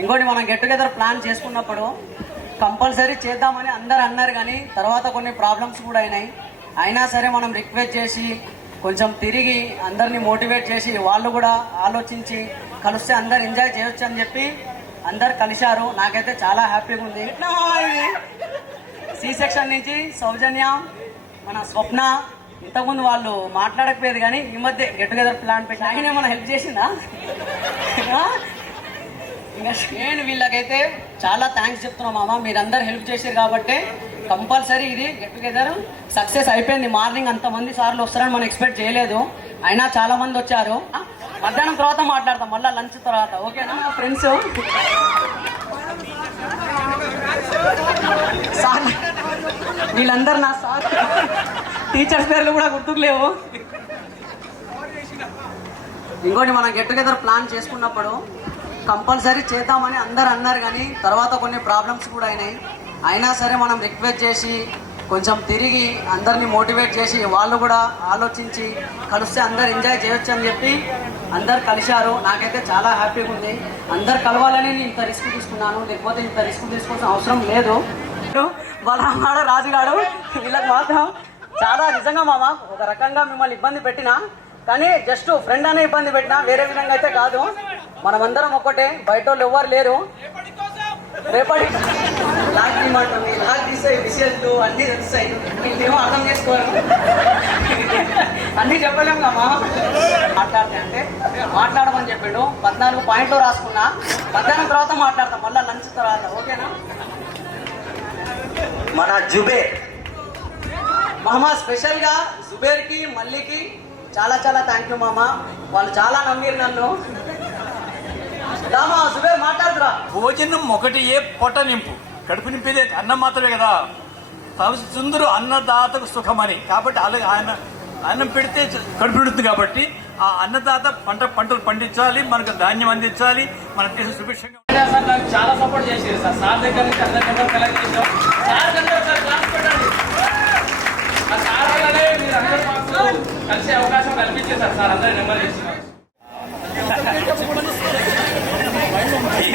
ఇంకోటి మనం గెట్ టుగెదర్ ప్లాన్ చేసుకున్నప్పుడు కంపల్సరీ చేద్దామని అందరు అన్నారు, కానీ తర్వాత కొన్ని ప్రాబ్లమ్స్ కూడా అయినాయి. అయినా సరే మనం రిక్వెస్ట్ చేసి కొంచెం తిరిగి అందరినీ మోటివేట్ చేసి వాళ్ళు కూడా ఆలోచించి కలిస్తే అందరు ఎంజాయ్ చేయొచ్చు అని చెప్పి అందరు కలిశారు. నాకైతే చాలా హ్యాపీగా ఉంది. సి సెక్షన్ నుంచి సౌజన్య, మన స్వప్న, ఇంతకుముందు వాళ్ళు మాట్లాడకపోయేది, కానీ ఈ మధ్య గెట్ టుగెదర్ ప్లాన్ పెట్టి ఆయన ఏమైనా హెల్ప్ చేసిందా? ఇంకా నేను వీళ్ళకైతే చాలా థ్యాంక్స్ చెప్తున్నాం మామ, మీరందరూ హెల్ప్ చేశారు కాబట్టి కంపల్సరీ ఇది గెట్ టుగెదర్ సక్సెస్ అయిపోయింది. మార్నింగ్ అంతమంది సార్లు వస్తారని మనం ఎక్స్పెక్ట్ చేయలేదు, అయినా చాలా మంది వచ్చారు. మధ్యాహ్నం తర్వాత మాట్లాడతాం, మళ్ళీ లంచ్ తర్వాత, ఓకేనా మా ఫ్రెండ్స్? సార్ వీళ్ళందరూ నా సార్, టీచర్స్ పేర్లు కూడా గుర్తుకు లేవు. ఇంకోటి మనం గెట్ టుగెదర్ ప్లాన్ చేసుకున్నప్పుడు కంపల్సరీ చేద్దామని అందరు అన్నారు, కానీ తర్వాత కొన్ని ప్రాబ్లమ్స్ కూడా అయినాయి. అయినా సరే మనం రిక్వెస్ట్ చేసి కొంచెం తిరిగి అందరినీ మోటివేట్ చేసి వాళ్ళు కూడా ఆలోచించి కలిస్తే అందరు ఎంజాయ్ చేయొచ్చు అని చెప్పి అందరు కలిశారు. నాకైతే చాలా హ్యాపీగా ఉంది. అందరు కలవాలని నేను ఇంత రిస్క్ తీసుకున్నాను, లేకపోతే ఇంత రిస్క్ తీసుకోవాల్సిన అవసరం లేదు. బలరాడు, రాజుగాడు, వీళ్ళకి మాత్రం చాలా నిజంగా మామ ఒక రకంగా మిమ్మల్ని ఇబ్బంది పెట్టినా, కానీ జస్ట్ ఫ్రెండ్ అనే ఇబ్బంది పెట్టినా, వేరే విధంగా అయితే కాదు. మనమందరం ఒక్కటే, బయట వాళ్ళు ఎవ్వరు లేరు. రేపటి లాగ్ తీయమంటాం, లాగ్ తీసే విషయాలు అన్నీ తెలుస్తాయి, మీరేమో అర్థం చేసుకోవాలి. అన్నీ చెప్పలేము కదా మాట్లాడితే, అంటే మాట్లాడమని చెప్పాడు. 14 పాయింట్లు రాసుకున్నా, మధ్యాహ్నం తర్వాత మాట్లాడతాం, మళ్ళీ లంచ్ తర్వాత, ఓకేనా? మన జుబేర్ మామ, స్పెషల్గా జుబేర్కి, మల్లికి చాలా చాలా థ్యాంక్ యూ మామ. వాళ్ళు చాలా నమ్మిరు నన్ను. జుబేర్ మాట్లాడుతురా. భోజనం ఒకటి ఏ పొట్ట నింపు, కడుపు నింపేది అన్నం మాత్రమే కదా. చుందరు అన్నదాతకు సుఖమని, కాబట్టి అలాగే ఆయన అన్నం పెడితే కడుపు నిండుతుంది. కాబట్టి ఆ అన్నదాత పంటలు పండించాలి, మనకు ధాన్యం అందించాలి, మన దేశం సుభిక్షంగా. సార్ నాకు చాలా సపోర్ట్ చేశారు సార్. సార్ దగ్గర నుంచి అందరికీ కలెక్ట్ చేసాం. సార్ దగ్గర సార్ క్లాస్ పెట్టండి. ఆ సార్ వల్లనే మీరు అందరూ మాకు కలిసే అవకాశం కల్పించేశారు సార్. అందరూ నెంబర్ చేస్తున్నారు.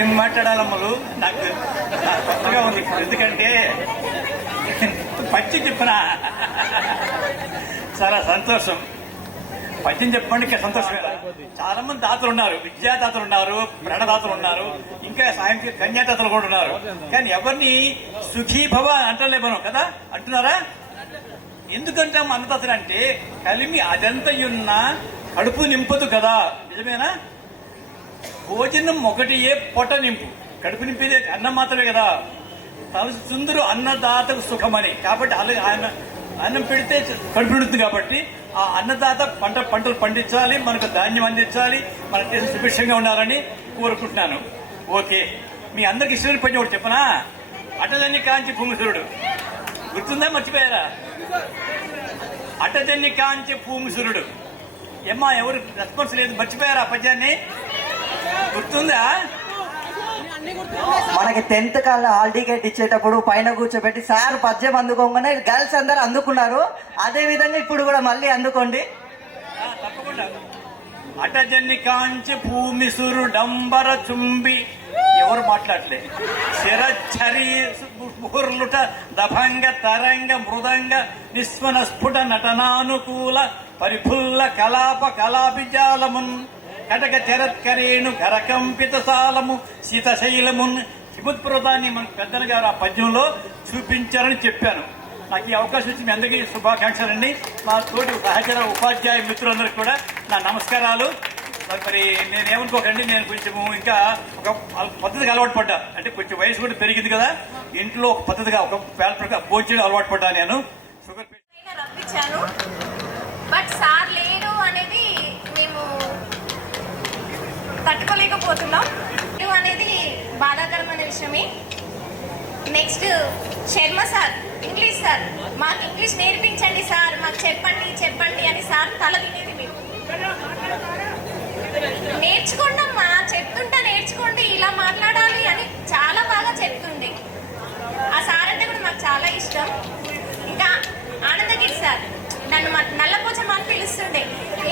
ఏం మాట్లాడాలమ్మలు, నాకు కొత్తగా ఉంది. ఎందుకంటే పద్యం చెప్పినా చాలా సంతోషం. పద్యం చెప్పండి సంతోషమే. చాలా మంది దాతలు ఉన్నారు, విద్యాదాతలు ఉన్నారు, ప్రణదాతలు ఉన్నారు, ఇంకా సాయంత్రం కన్యాదాతలు కూడా ఉన్నారు. కానీ ఎవరిని సుఖీభవ అంటలే మనం కదా, అంటున్నారా? ఎందుకంటాం అన్నదాతలు అంటే కలిమి అదంతయున్న కడుపు నింపదు కదా, నిజమేనా? భోజనం ఒకటి ఏ పొట్ట నింపు, కడుపు నింపేది అన్నం మాత్రమే కదా. చుందరు అన్నదాతకు సుఖమని, కాబట్టి అలాగే ఆయన అన్నం పెడితే కడుపు నిండుతుంది. కాబట్టి ఆ అన్నదాత పంటలు పండించాలి, మనకు ధాన్యం అందించాలి, మన దేశం సుభిక్షంగా ఉండాలని కోరుకుంటున్నాను. ఓకే, మీ అందరికి ఇష్టమైన పద్యం ఒకటి చెప్పనా? అటజన్ని కాంచి భూమిసురుడు, గుర్తుందా? మర్చిపోయారా? అటజన్ని కాంచి భూమిసురుడు. ఏమ్మా, ఎవరు రెస్పాన్స్ లేదు, మర్చిపోయారా పద్యాన్ని? గుర్తుందా? మనకి 10th హాల్ టికెట్ ఇచ్చేటప్పుడు పైన కూర్చోబెట్టి సార్ పద్యం అందుకోగానే గర్ల్స్ అందరు అందుకున్నారు. అదే విధంగా ఇప్పుడు కూడా మళ్ళీ అందుకోండి. తప్పకుండా. అటజన్ని కాంచి భూమి సురుడంబర చుంబి, ఎవరు మాట్లాడలే. శిరఛరి ముహుర్లుట దభంగ తరంగ మృదంగ నిస్వన స్ఫుట నటనానుకూల పరిఫుల్ల కలాపిజాలమున్ కటక చరత్కరేణు కరకంపిత సాలము శీతశైలమున్ హిమత్పృతాన్ని మన పెద్దలు గారు ఆ పద్యంలో చూపించారని చెప్పాను. నాకు ఈ అవకాశం ఇచ్చి మీ అందరికీ శుభాకాంక్షలండి. మా తోటి సహచర ఉపాధ్యాయ మిత్రులందరికీ కూడా నా నమస్కారాలు. మరి నేనేమనుకోకండి, నేను కొంచెము ఇంకా ఒక పద్ధతిగా అలవాటు పడ్డా. అంటే కొంచెం వయసు కూడా పెరిగింది కదా, ఇంట్లో ఒక పద్ధతిగా ఒక భోజనం అలవాటు పడ్డా. నేను షుగర్ రప్పించాను, బట్ సార్ లేరు అనేది మేము తట్టుకోలేకపోతున్నాం అనేది బాధాకరమైన విషయమే. Next Sharma sir English sir, మాకు ఇంగ్లీష్ నేర్పించండి సార్, మాకు చెప్పండి చెప్పండి అని సార్ తల తినేది మేము. నేర్చుకోండమ్మా, చెప్తుంటే నేర్చుకోండి, ఇలా మాట్లాడాలి అని చాలా బాగా చెప్తుంది. ఆ సార్ అంటే కూడా మాకు చాలా ఇష్టం. ఇంకా ఆనందగిరి సార్ నన్ను నల్లపోచమ్మ అని పిలుస్తుండే.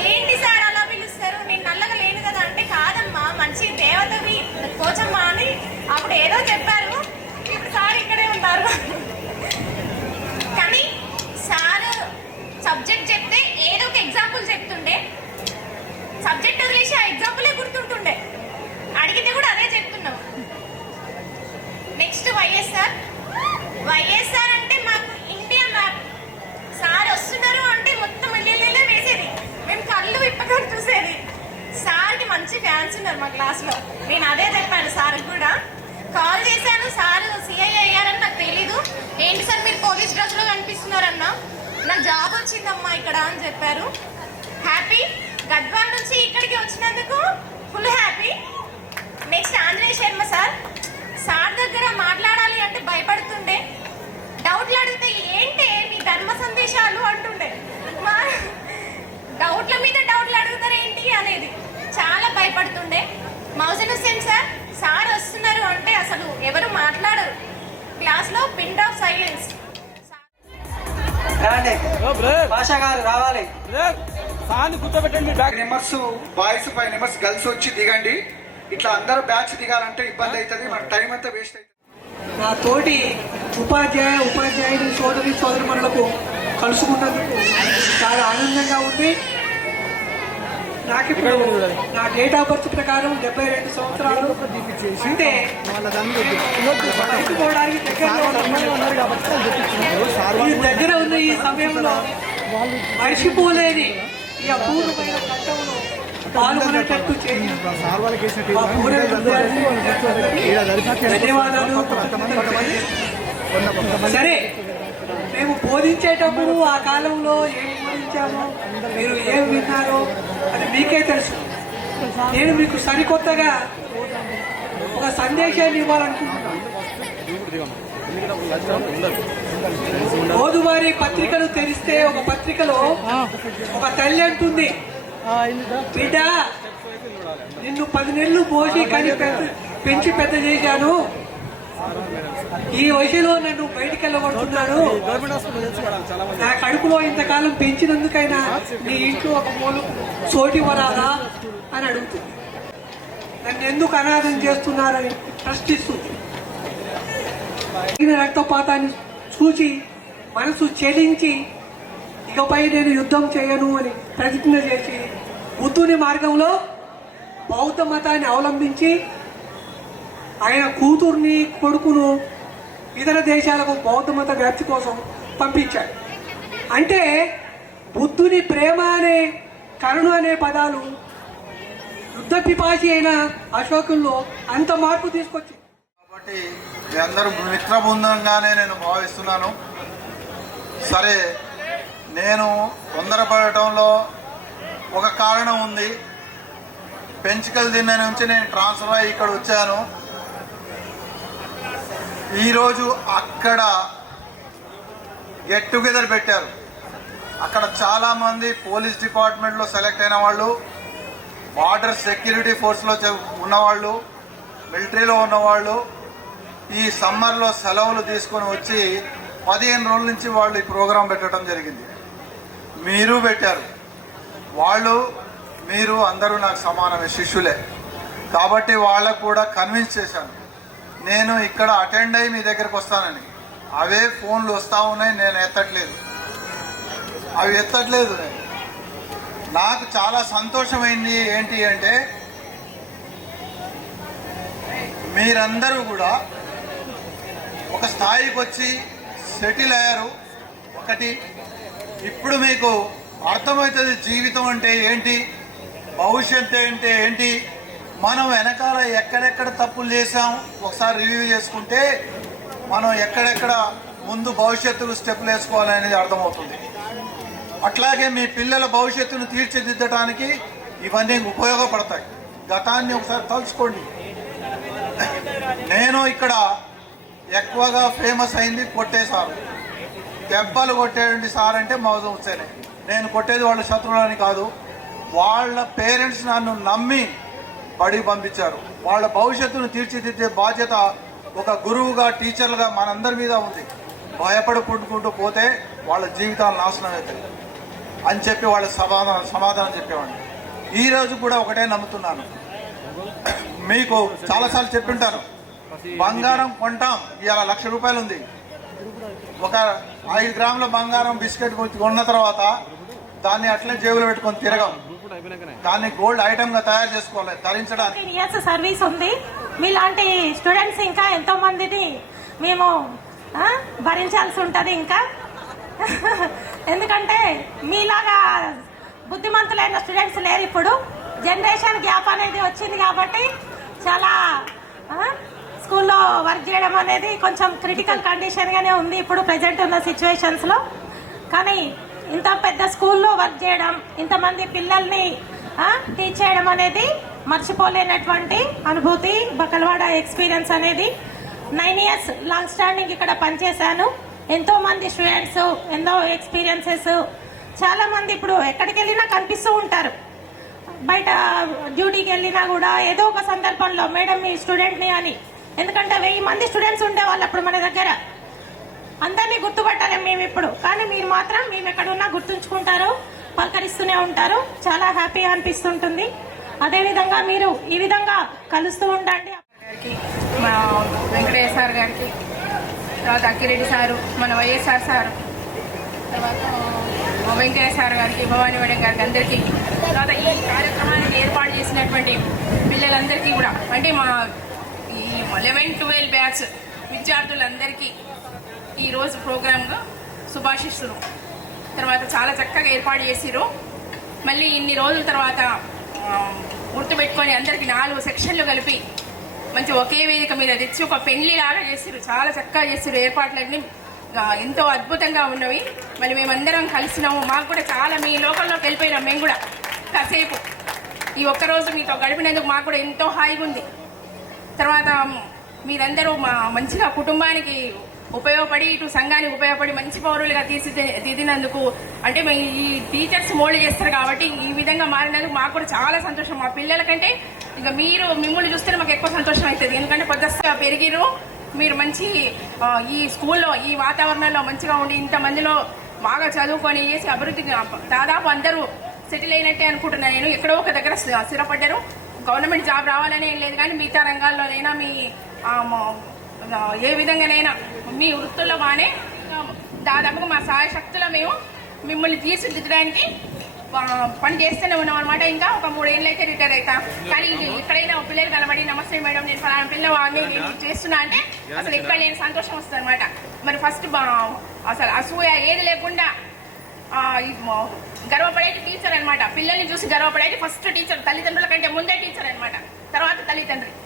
ఏంటి సార్ అలా పిలుస్తారు, నేను నల్లగా లేను కదా అంటే, కాదమ్మా మంచి దేవతవి పోచమ్మ అని అప్పుడు ఏదో చెప్పారు. ఇప్పుడు సార్ ఇక్కడే ఉన్నారు. కానీ సార్ సబ్జెక్ట్ చెప్తే ఏదో ఒక ఎగ్జాంపుల్ చెప్తుండే, సబ్జెక్ట్ వదిలేసి ఆ ఎగ్జాంపులే గుర్తుంటుండే. అడిగితే కూడా అదే చెప్తున్నాం. నెక్స్ట్ వైఎస్ఆర్. వైఎస్ఆర్ అంటే మాకు ఇండియా మ్యాప్. సార్ వస్తున్నారు అంటే మొత్తం ఇళ్ళే వేసేది, మేము కళ్ళు విప్పకొని చూసేది. సార్కి మంచి ఫ్యాన్స్ ఉన్నారు మా క్లాస్లో. నేను అదే చెప్పాను సార్కి కూడా. కాల్ చేశాను, సార్ సిఐ అయ్యారని నాకు తెలీదు. ఏంటి సార్ మీరు పోలీస్ డ్రెస్లో కనిపిస్తున్నారన్నా, నాకు జాబ్ వచ్చిందమ్మా ఇక్కడ అని చెప్పారు. హ్యాపీ. గద్వాల్ నుంచి ఇక్కడికి వచ్చినందుకు full happy. Next Anjaneya Sharma sir. Sir దగ్గర మాట్లాడాలి అంటే భయపడుతుండే. డౌట్లు అడిగితే ఏంటి మీ ధర్మ సందేశాలు అంటుండే. మా డౌట్ల మీద డౌట్లు అడుగుతారు ఏంటి అనేది చాలా భయపడుతుండే. మౌజన్ హుస్సేన్ సార్. సార్ వస్తున్నారు అంటే అసలు ఎవరు మాట్లాడరు క్లాస్లో, పిన్ ఆఫ్ సైలెన్స్. భాషా గారు రావాలి. నెంబర్స్ బాయ్స్ 5 నెంబర్స్ గర్ల్స్ వచ్చి దిగండి. ఇట్లా అందరూ బ్యాచ్ దిగాలంటే ఇబ్బంది అవుతుంది, మన టైం అంతా వేస్ట్ అవుతుంది. నా తోటి ఉపాధ్యాయుని సోదరులకు కలుసుకున్నందుకు చాలా ఆనందంగా ఉంది. నాకు ఇప్పుడు నా డేట్ ఆఫ్ బర్త్ ప్రకారం 72 సంవత్సరాలు. అంటే దగ్గర ఉన్న ఈ సమయంలో మర్చిపోలేని ఈ అపూర్వమైన కష్టంలో పాల్గొనేటట్టు ధన్యవాదాలు. సరే, మేము బోధించేటప్పుడు ఆ కాలంలో ఏం బోధించామో, మీరు ఏం విన్నారో అది మీకే తెలుసు. నేను మీకు సరికొత్తగా ఒక సందేశాన్ని ఇవ్వాలనుకుంటున్నాను. రోజువారీ పత్రికలు తెరిస్తే ఒక పత్రికలో ఒక తల్లి అంటుంది, బిడ్డ నిన్ను 10 నెలలు పోసి కానీ పెంచి పెద్ద చేశాను, ఈ వయసులో నన్ను బయటికి వెళ్ళగొడుతున్నాను, నా కడుపులో ఇంతకాలం పెంచినందుకైనా నీ ఇంట్లో ఒక మూలు చోటి వరాదా అని అడుగుతుంది. నన్ను ఎందుకు అనాథం చేస్తున్నారని ప్రశ్నిస్తుంది. రక్తపాతాన్ని చూసి మనసు చెలించి ఇకపై నేను యుద్ధం చేయను అని ప్రతిజ్ఞ చేసి బుద్ధుని మార్గంలో బౌద్ధ మతాన్ని అవలంబించి ఆయన కూతుర్ని కొడుకును ఇతర దేశాలకు బౌద్ధ మత వ్యాప్తి కోసం పంపించాడు. అంటే బుద్ధుని ప్రేమ అనే కరుణ అనే పదాలు యుద్ధ పిపాసి అయిన అశోకుల్లో అంత మార్పు తీసుకొచ్చింది. కాబట్టి మీ అందరూ మిత్ర బృందంగానే నేను భావిస్తున్నాను. సరే, నేను తొందరపడటంలో ఒక కారణం ఉంది. పెంచికల్ దిన్న నుంచి నేను ట్రాన్స్ఫర్ అయ్యి ఇక్కడ వచ్చాను. ఈరోజు అక్కడ గెట్ టుగెదర్ పెట్టారు. అక్కడ చాలామంది పోలీస్ డిపార్ట్మెంట్లో సెలెక్ట్ అయిన వాళ్ళు, బార్డర్ సెక్యూరిటీ ఫోర్స్లో ఉన్నవాళ్ళు, మిలిటరీలో ఉన్నవాళ్ళు ఈ సమ్మర్లో సెలవులు తీసుకొని వచ్చి 15 రోజుల నుంచి వాళ్ళు ఈ ప్రోగ్రాం పెట్టడం జరిగింది. మీరు పెట్టారు. మీరు అందరూ నాకు సమానమే, శిష్యులే. కాబట్టి వాళ్ళకు కూడా కన్విన్స్ చేశాను నేను ఇక్కడ అటెండ్ అయ్యి మీ దగ్గరకు వస్తానని. అవే ఫోన్లు వస్తూ ఉన్నాయి, నేను ఎత్తట్లేదు. నేను నాకు చాలా సంతోషమైంది ఏంటి అంటే, మీరందరూ కూడా ఒక స్థాయికి వచ్చి సెటిల్ అయ్యారు. ఒకటి, ఇప్పుడు మీకు అర్థమవుతుంది జీవితం అంటే ఏంటి, భవిష్యత్తు అంటే ఏంటి, మనం వెనకాల ఎక్కడెక్కడ తప్పులు చేసాం ఒకసారి రివ్యూ చేసుకుంటే మనం ఎక్కడెక్కడ ముందు భవిష్యత్తుకు స్టెప్లు వేసుకోవాలనేది అర్థమవుతుంది. అట్లాగే మీ పిల్లల భవిష్యత్తును తీర్చిదిద్దడానికి ఇవన్నీ ఉపయోగపడతాయి. గతాన్ని ఒకసారి తలుచుకోండి. నేను ఇక్కడ ఎక్కువగా ఫేమస్ అయింది కొట్టేశారు. దెబ్బలు కొట్టేయండి సార్ అంటే మౌజం హుస్సేనే. నేను కొట్టేది వాళ్ళ శత్రువులని కాదు, వాళ్ళ పేరెంట్స్ నన్ను నమ్మి బడికి పంపించారు. వాళ్ళ భవిష్యత్తును తీర్చిదిద్దే బాధ్యత ఒక గురువుగా, టీచర్లుగా మనందరి మీద ఉంది. భయపడుకుంటూ పోతే వాళ్ళ జీవితాలు నాశనం అవుతాయి అని చెప్పి వాళ్ళ సమాధానం చెప్పేవాడిని. ఈరోజు కూడా ఒకటే నమ్ముతున్నాను, మీకు చాలాసార్లు చెప్పింటాను, బంగారం కొంటాం, ఇవాళ ₹1,00,000 ఉంది. ఒక 5 గ్రాముల బంగారం బిస్కెట్ కొన్న తర్వాత దాన్ని అట్లే జేబులో పెట్టుకొని తిరగం, దాన్ని గోల్డ్ ఐటమ్ గా తయారు చేసుకోవాలి ధరించడానికి. ఇయర్స్ సర్వీస్ ఉంది. మీలాంటి స్టూడెంట్స్ ఇంకా ఎంతో మందిని మేము భరించాల్సి ఉంటుంది ఇంకా. ఎందుకంటే మీలాగా బుద్ధిమంతులైన స్టూడెంట్స్ లేరు ఇప్పుడు. జనరేషన్ గ్యాప్ అనేది వచ్చింది కాబట్టి చాలా స్కూల్లో వర్క్ చేయడం అనేది కొంచెం క్రిటికల్ కండిషన్గానే ఉంది ఇప్పుడు ప్రజెంట్ ఉన్న సిచ్యువేషన్స్లో. కానీ ఇంత పెద్ద స్కూల్లో వర్క్ చేయడం, ఇంతమంది పిల్లల్ని టీచ్ చేయడం అనేది మర్చిపోలేనటువంటి అనుభూతి. బకల్వాడ ఎక్స్పీరియన్స్ అనేది 9 years లాంగ్ స్టాండింగ్ ఇక్కడ పనిచేశాను. ఎంతో మంది స్టూడెంట్స్, ఎన్నో ఎక్స్పీరియన్సెస్. చాలా మంది ఇప్పుడు ఎక్కడికి వెళ్ళినా కనిపిస్తూ ఉంటారు. బయట డ్యూటీకి వెళ్ళినా కూడా ఏదో ఒక సందర్భంలో మేడం మీ స్టూడెంట్ని అని. ఎందుకంటే 1000 మంది స్టూడెంట్స్ ఉండేవాళ్ళు అప్పుడు మన దగ్గర. అందరినీ గుర్తుపట్టలేం మేము ఇప్పుడు, కానీ మీరు మాత్రం మేము ఎక్కడున్నా గుర్తుంచుకుంటారు, పలకరిస్తూనే ఉంటారు. చాలా హ్యాపీగా అనిపిస్తుంటుంది. అదేవిధంగా మీరు ఈ విధంగా కలుస్తూ ఉండండి. మా వెంకటేశ్వర సార్ గారికి, తర్వాత అక్కిరెడ్డి సారు, మన వైఎస్ఆర్ సారు, తర్వాత వెంకయ్య సార్ గారికి, భవానీ మేడం గారికి అందరికీ, తర్వాత ఈ కార్యక్రమానికి ఏర్పాటు చేసినటువంటి పిల్లలందరికీ కూడా, అంటే మా ఈ 11-12 బ్యాచ్ విద్యార్థులందరికీ ఈరోజు ప్రోగ్రామ్గా శుభాశిస్తులు. తర్వాత చాలా చక్కగా ఏర్పాటు చేసిరు. మళ్ళీ ఇన్ని రోజుల తర్వాత గుర్తుపెట్టుకొని అందరికీ 4 సెక్షన్లు కలిపి మంచి ఒకే వేదిక మీద తెచ్చి ఒక పెళ్లి లాగా చేసిరు. చాలా చక్కగా చేసిరు. ఏర్పాట్లన్నీ ఎంతో అద్భుతంగా ఉన్నవి. మరి మేమందరం కలిసినాము. మాకు కూడా చాలా మీ లోకల్లోకి వెళ్ళిపోయినాం. మేము కూడా కాసేపు ఈ ఒక్కరోజు మీతో గడిపినందుకు మాకు కూడా ఎంతో హాయిగా ఉంది. తర్వాత మీరందరూ మా మంచిగా కుటుంబానికి ఉపయోగపడి, ఇటు సంఘానికి ఉపయోగపడి మంచి పౌరులుగా తీర్చిదిద్దినందుకు, అంటే ఈ టీచర్స్ మోల్డ్ చేస్తారు కాబట్టి ఈ విధంగా మారినందుకు మాకు కూడా చాలా సంతోషం. మా పిల్లల కంటే ఇక మిమ్మల్ని చూస్తే మాకు ఎక్కువ సంతోషం అవుతుంది. ఎందుకంటే కొద్దిగా పెరిగిరు. మీరు మంచి ఈ స్కూల్లో, ఈ వాతావరణంలో మంచిగా ఉండి ఇంతమందిలో బాగా చదువుకొని చేసి అభివృద్ధి, దాదాపు అందరూ సెటిల్ అయినట్టే అనుకుంటున్నాను నేను. ఎక్కడో ఒక దగ్గర స్థిరపడ్డారు. గవర్నమెంట్ జాబ్ రావాలని ఏం లేదు, కానీ మిగతా రంగాల్లోనైనా మీ ఏ విధంగానైనా మీ వృత్తుల్లో బాగానే దాదాపుగా మా సహాయశక్తులు మేము మిమ్మల్ని తీర్చిదిద్దడానికి పని చేస్తూనే ఉన్నాం అనమాట. ఇంకా ఒక 3 ఏళ్ళు అయితే రిటైర్ అవుతా. కానీ ఎక్కడైనా పిల్లలు కనబడి నమస్తే మేడం నేను ఫలానా పిల్లవాడిని నేను చేస్తున్నా అంటే అసలు ఇక్కడ లేని సంతోషం వస్తుంది అనమాట. మరి ఫస్ట్ అసలు అసూయ ఏది లేకుండా గర్వపడేది టీచర్ అనమాట. పిల్లల్ని చూసి గర్వపడేది ఫస్ట్ టీచర్. తల్లిదండ్రుల కంటే ముందే టీచర్ అనమాట, తర్వాత తల్లిదండ్రులు.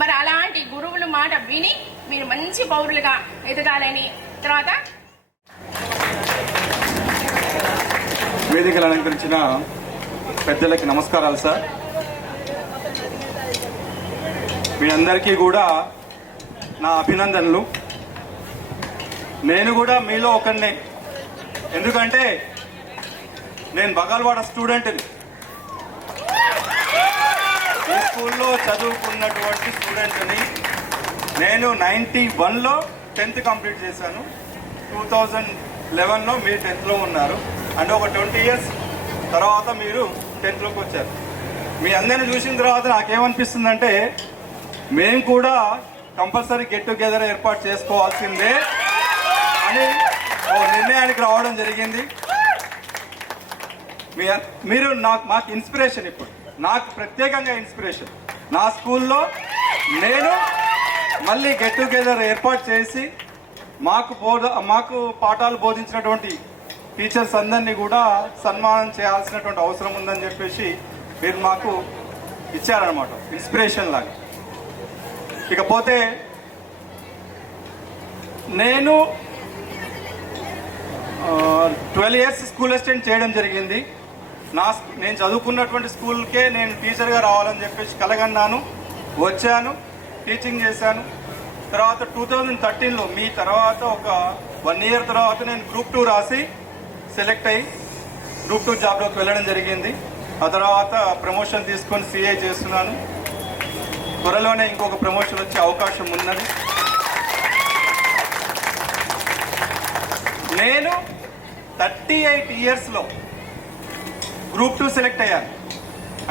మరి అలాంటి గురువుల మాట విని మీరు మంచి పౌరులుగా ఎదగాలని. తర్వాత వేదికలు అలంకరించిన పెద్దలకి నమస్కారాలు సార్. మీ అందరికీ కూడా నా అభినందనలు. నేను కూడా మీలో ఒకరినే. ఎందుకంటే నేను బగల్వాడ స్టూడెంట్ని. ఈ స్కూల్లో చదువుకున్నటువంటి స్టూడెంట్ని. నేను 91లో 10th కంప్లీట్ చేశాను. 2011లో మీరు 10th లో ఉన్నారు. అంటే ఒక 20 years తర్వాత మీరు 10th లోకి వచ్చారు. మీ అందరిని చూసిన తర్వాత నాకేమనిపిస్తుందంటే మేము కూడా కంపల్సరీ గెట్ టుగెదర్ ఏర్పాటు చేసుకోవాల్సిందే అని ఓ నిర్ణయానికి రావడం జరిగింది. మీరు మాకు ఇన్స్పిరేషన్. ఇప్పుడు నాకు ప్రత్యేకంగా ఇన్స్పిరేషన్. నా స్కూల్లో నేను మళ్ళీ గెట్ టుగెదర్ ఏర్పాటు చేసి మాకు పాఠాలు బోధించినటువంటి టీచర్స్ అందరినీ కూడా సన్మానం చేయాల్సినటువంటి అవసరం ఉందని చెప్పేసి మీరు మాకు ఇచ్చారనమాట, ఇన్స్పిరేషన్ లాగా. ఇకపోతే నేను 12 years స్కూల్ అసిస్టెంట్ చేయడం జరిగింది. నేను చదువుకున్నటువంటి స్కూల్కే నేను టీచర్గా రావాలని చెప్పేసి కలగన్నాను, వచ్చాను, టీచింగ్ చేశాను. తర్వాత 2013లో మీ తర్వాత ఒక 1 ఇయర్ తర్వాత నేను గ్రూప్ 2 రాసి సెలెక్ట్ అయ్యి గ్రూప్ 2 జాబ్లోకి వెళ్ళడం జరిగింది. ఆ తర్వాత ప్రమోషన్ తీసుకొని సిఐ చేస్తున్నాను. త్వరలోనే ఇంకొక ప్రమోషన్ వచ్చే అవకాశం ఉన్నది. నేను 38 ఇయర్స్లో గ్రూప్ 2 సెలెక్ట్ అయ్యాను.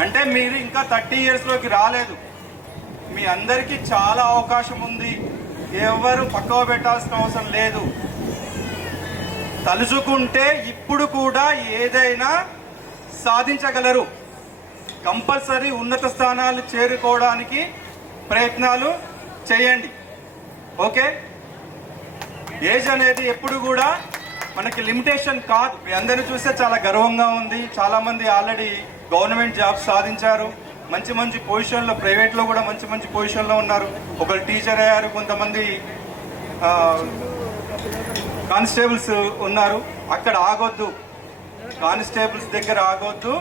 అంటే మీరు ఇంకా 30 ఇయర్స్లోకి రాలేదు. మీ అందరికీ చాలా అవకాశం ఉంది. ఎవరు పక్కవ పెట్టాల్సిన అవసరం లేదు. తలుచుకుంటే ఇప్పుడు కూడా ఏదైనా సాధించగలరు. కంపల్సరీ ఉన్నత స్థానాలు చేరుకోవడానికి ప్రయత్నాలు చేయండి. ఓకే, ఏజ్ అనేది ఎప్పుడు కూడా మనకి లిమిటేషన్ కాదు. మీ అందరిని చూస్తే చాలా గర్వంగా ఉంది. చాలా మంది ఆల్రెడీ గవర్నమెంట్ జాబ్స్ సాధించారు. మంచి మంచి పొజిషన్లో, ప్రైవేట్లో కూడా మంచి మంచి పొజిషన్లో ఉన్నారు. ఒకరు టీచర్ అయ్యారు, కొంతమంది కానిస్టేబుల్స్ ఉన్నారు. అక్కడ ఆగొద్దు, కానిస్టేబుల్స్ దగ్గర ఆగొద్దు.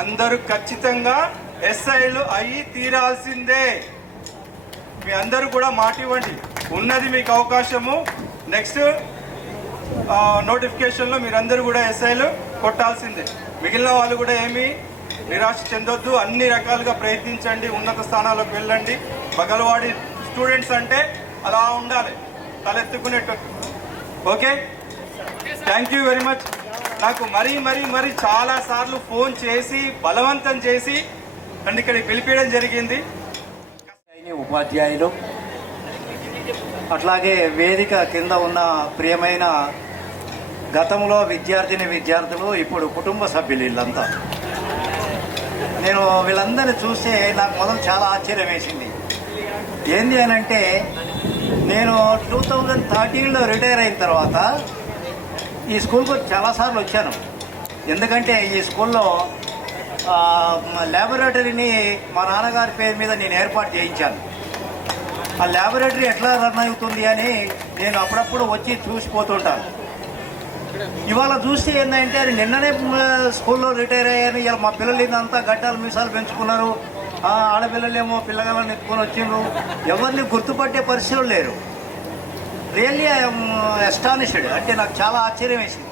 అందరూ ఖచ్చితంగా ఎస్ఐలు అయ్యి తీరాల్సిందే. మీ అందరూ కూడా మాట ఇవ్వండి. ఉన్నది మీకు అవకాశము. నెక్స్ట్ నోటిఫికేషన్లో మీరందరూ కూడా ఎస్ఐలు కొట్టాల్సిందే. మిగిలిన వాళ్ళు కూడా ఏమీ నిరాశ చెందొద్దు. అన్ని రకాలుగా ప్రయత్నించండి, ఉన్నత స్థానాలకు వెళ్ళండి. బగలవాడి స్టూడెంట్స్ అంటే అలా ఉండాలి, తలెత్తుకునేట్టు. Okay, thank you very much. నాకు మరీ చాలా సార్లు ఫోన్ చేసి బలవంతం చేసి నన్ను ఇక్కడికి పిలిపించడం జరిగింది. ఉపాధ్యాయులు, అట్లాగే వేదిక కింద ఉన్న ప్రియమైన గతంలో విద్యార్థులు, ఇప్పుడు కుటుంబ సభ్యులు, వీళ్ళంతా నేను వీళ్ళందరినీ చూస్తే నాకు మొదలు చాలా ఆశ్చర్యం వేసింది. ఏంది అని అంటే, నేను 2013లో రిటైర్ అయిన తర్వాత ఈ స్కూల్కు చాలాసార్లు వచ్చాను. ఎందుకంటే ఈ స్కూల్లో ల్యాబొరేటరీని మా నాన్నగారి పేరు మీద నేను ఏర్పాటు చేయించాను. ఆ ల్యాబొరేటరీ ఎట్లా రన్ అవుతుంది అని నేను అప్పుడప్పుడు వచ్చి చూసిపోతుంటాను. ఇవాళ చూస్తే ఏంటంటే, అది నిన్ననే స్కూల్లో రిటైర్ అయ్యాను. ఇలా మా పిల్లలు ఇదంతా గడ్డాలు మీసాలు పెంచుకున్నారు. ఆడపిల్లలేమో పిల్లగాళ్ళని ఎత్తుకొని వచ్చిండ్రు. ఎవరిని గుర్తుపట్టే పరిస్థితులు లేరు. Really I'm astonished. అంటే నాకు చాలా ఆశ్చర్యం వేసింది.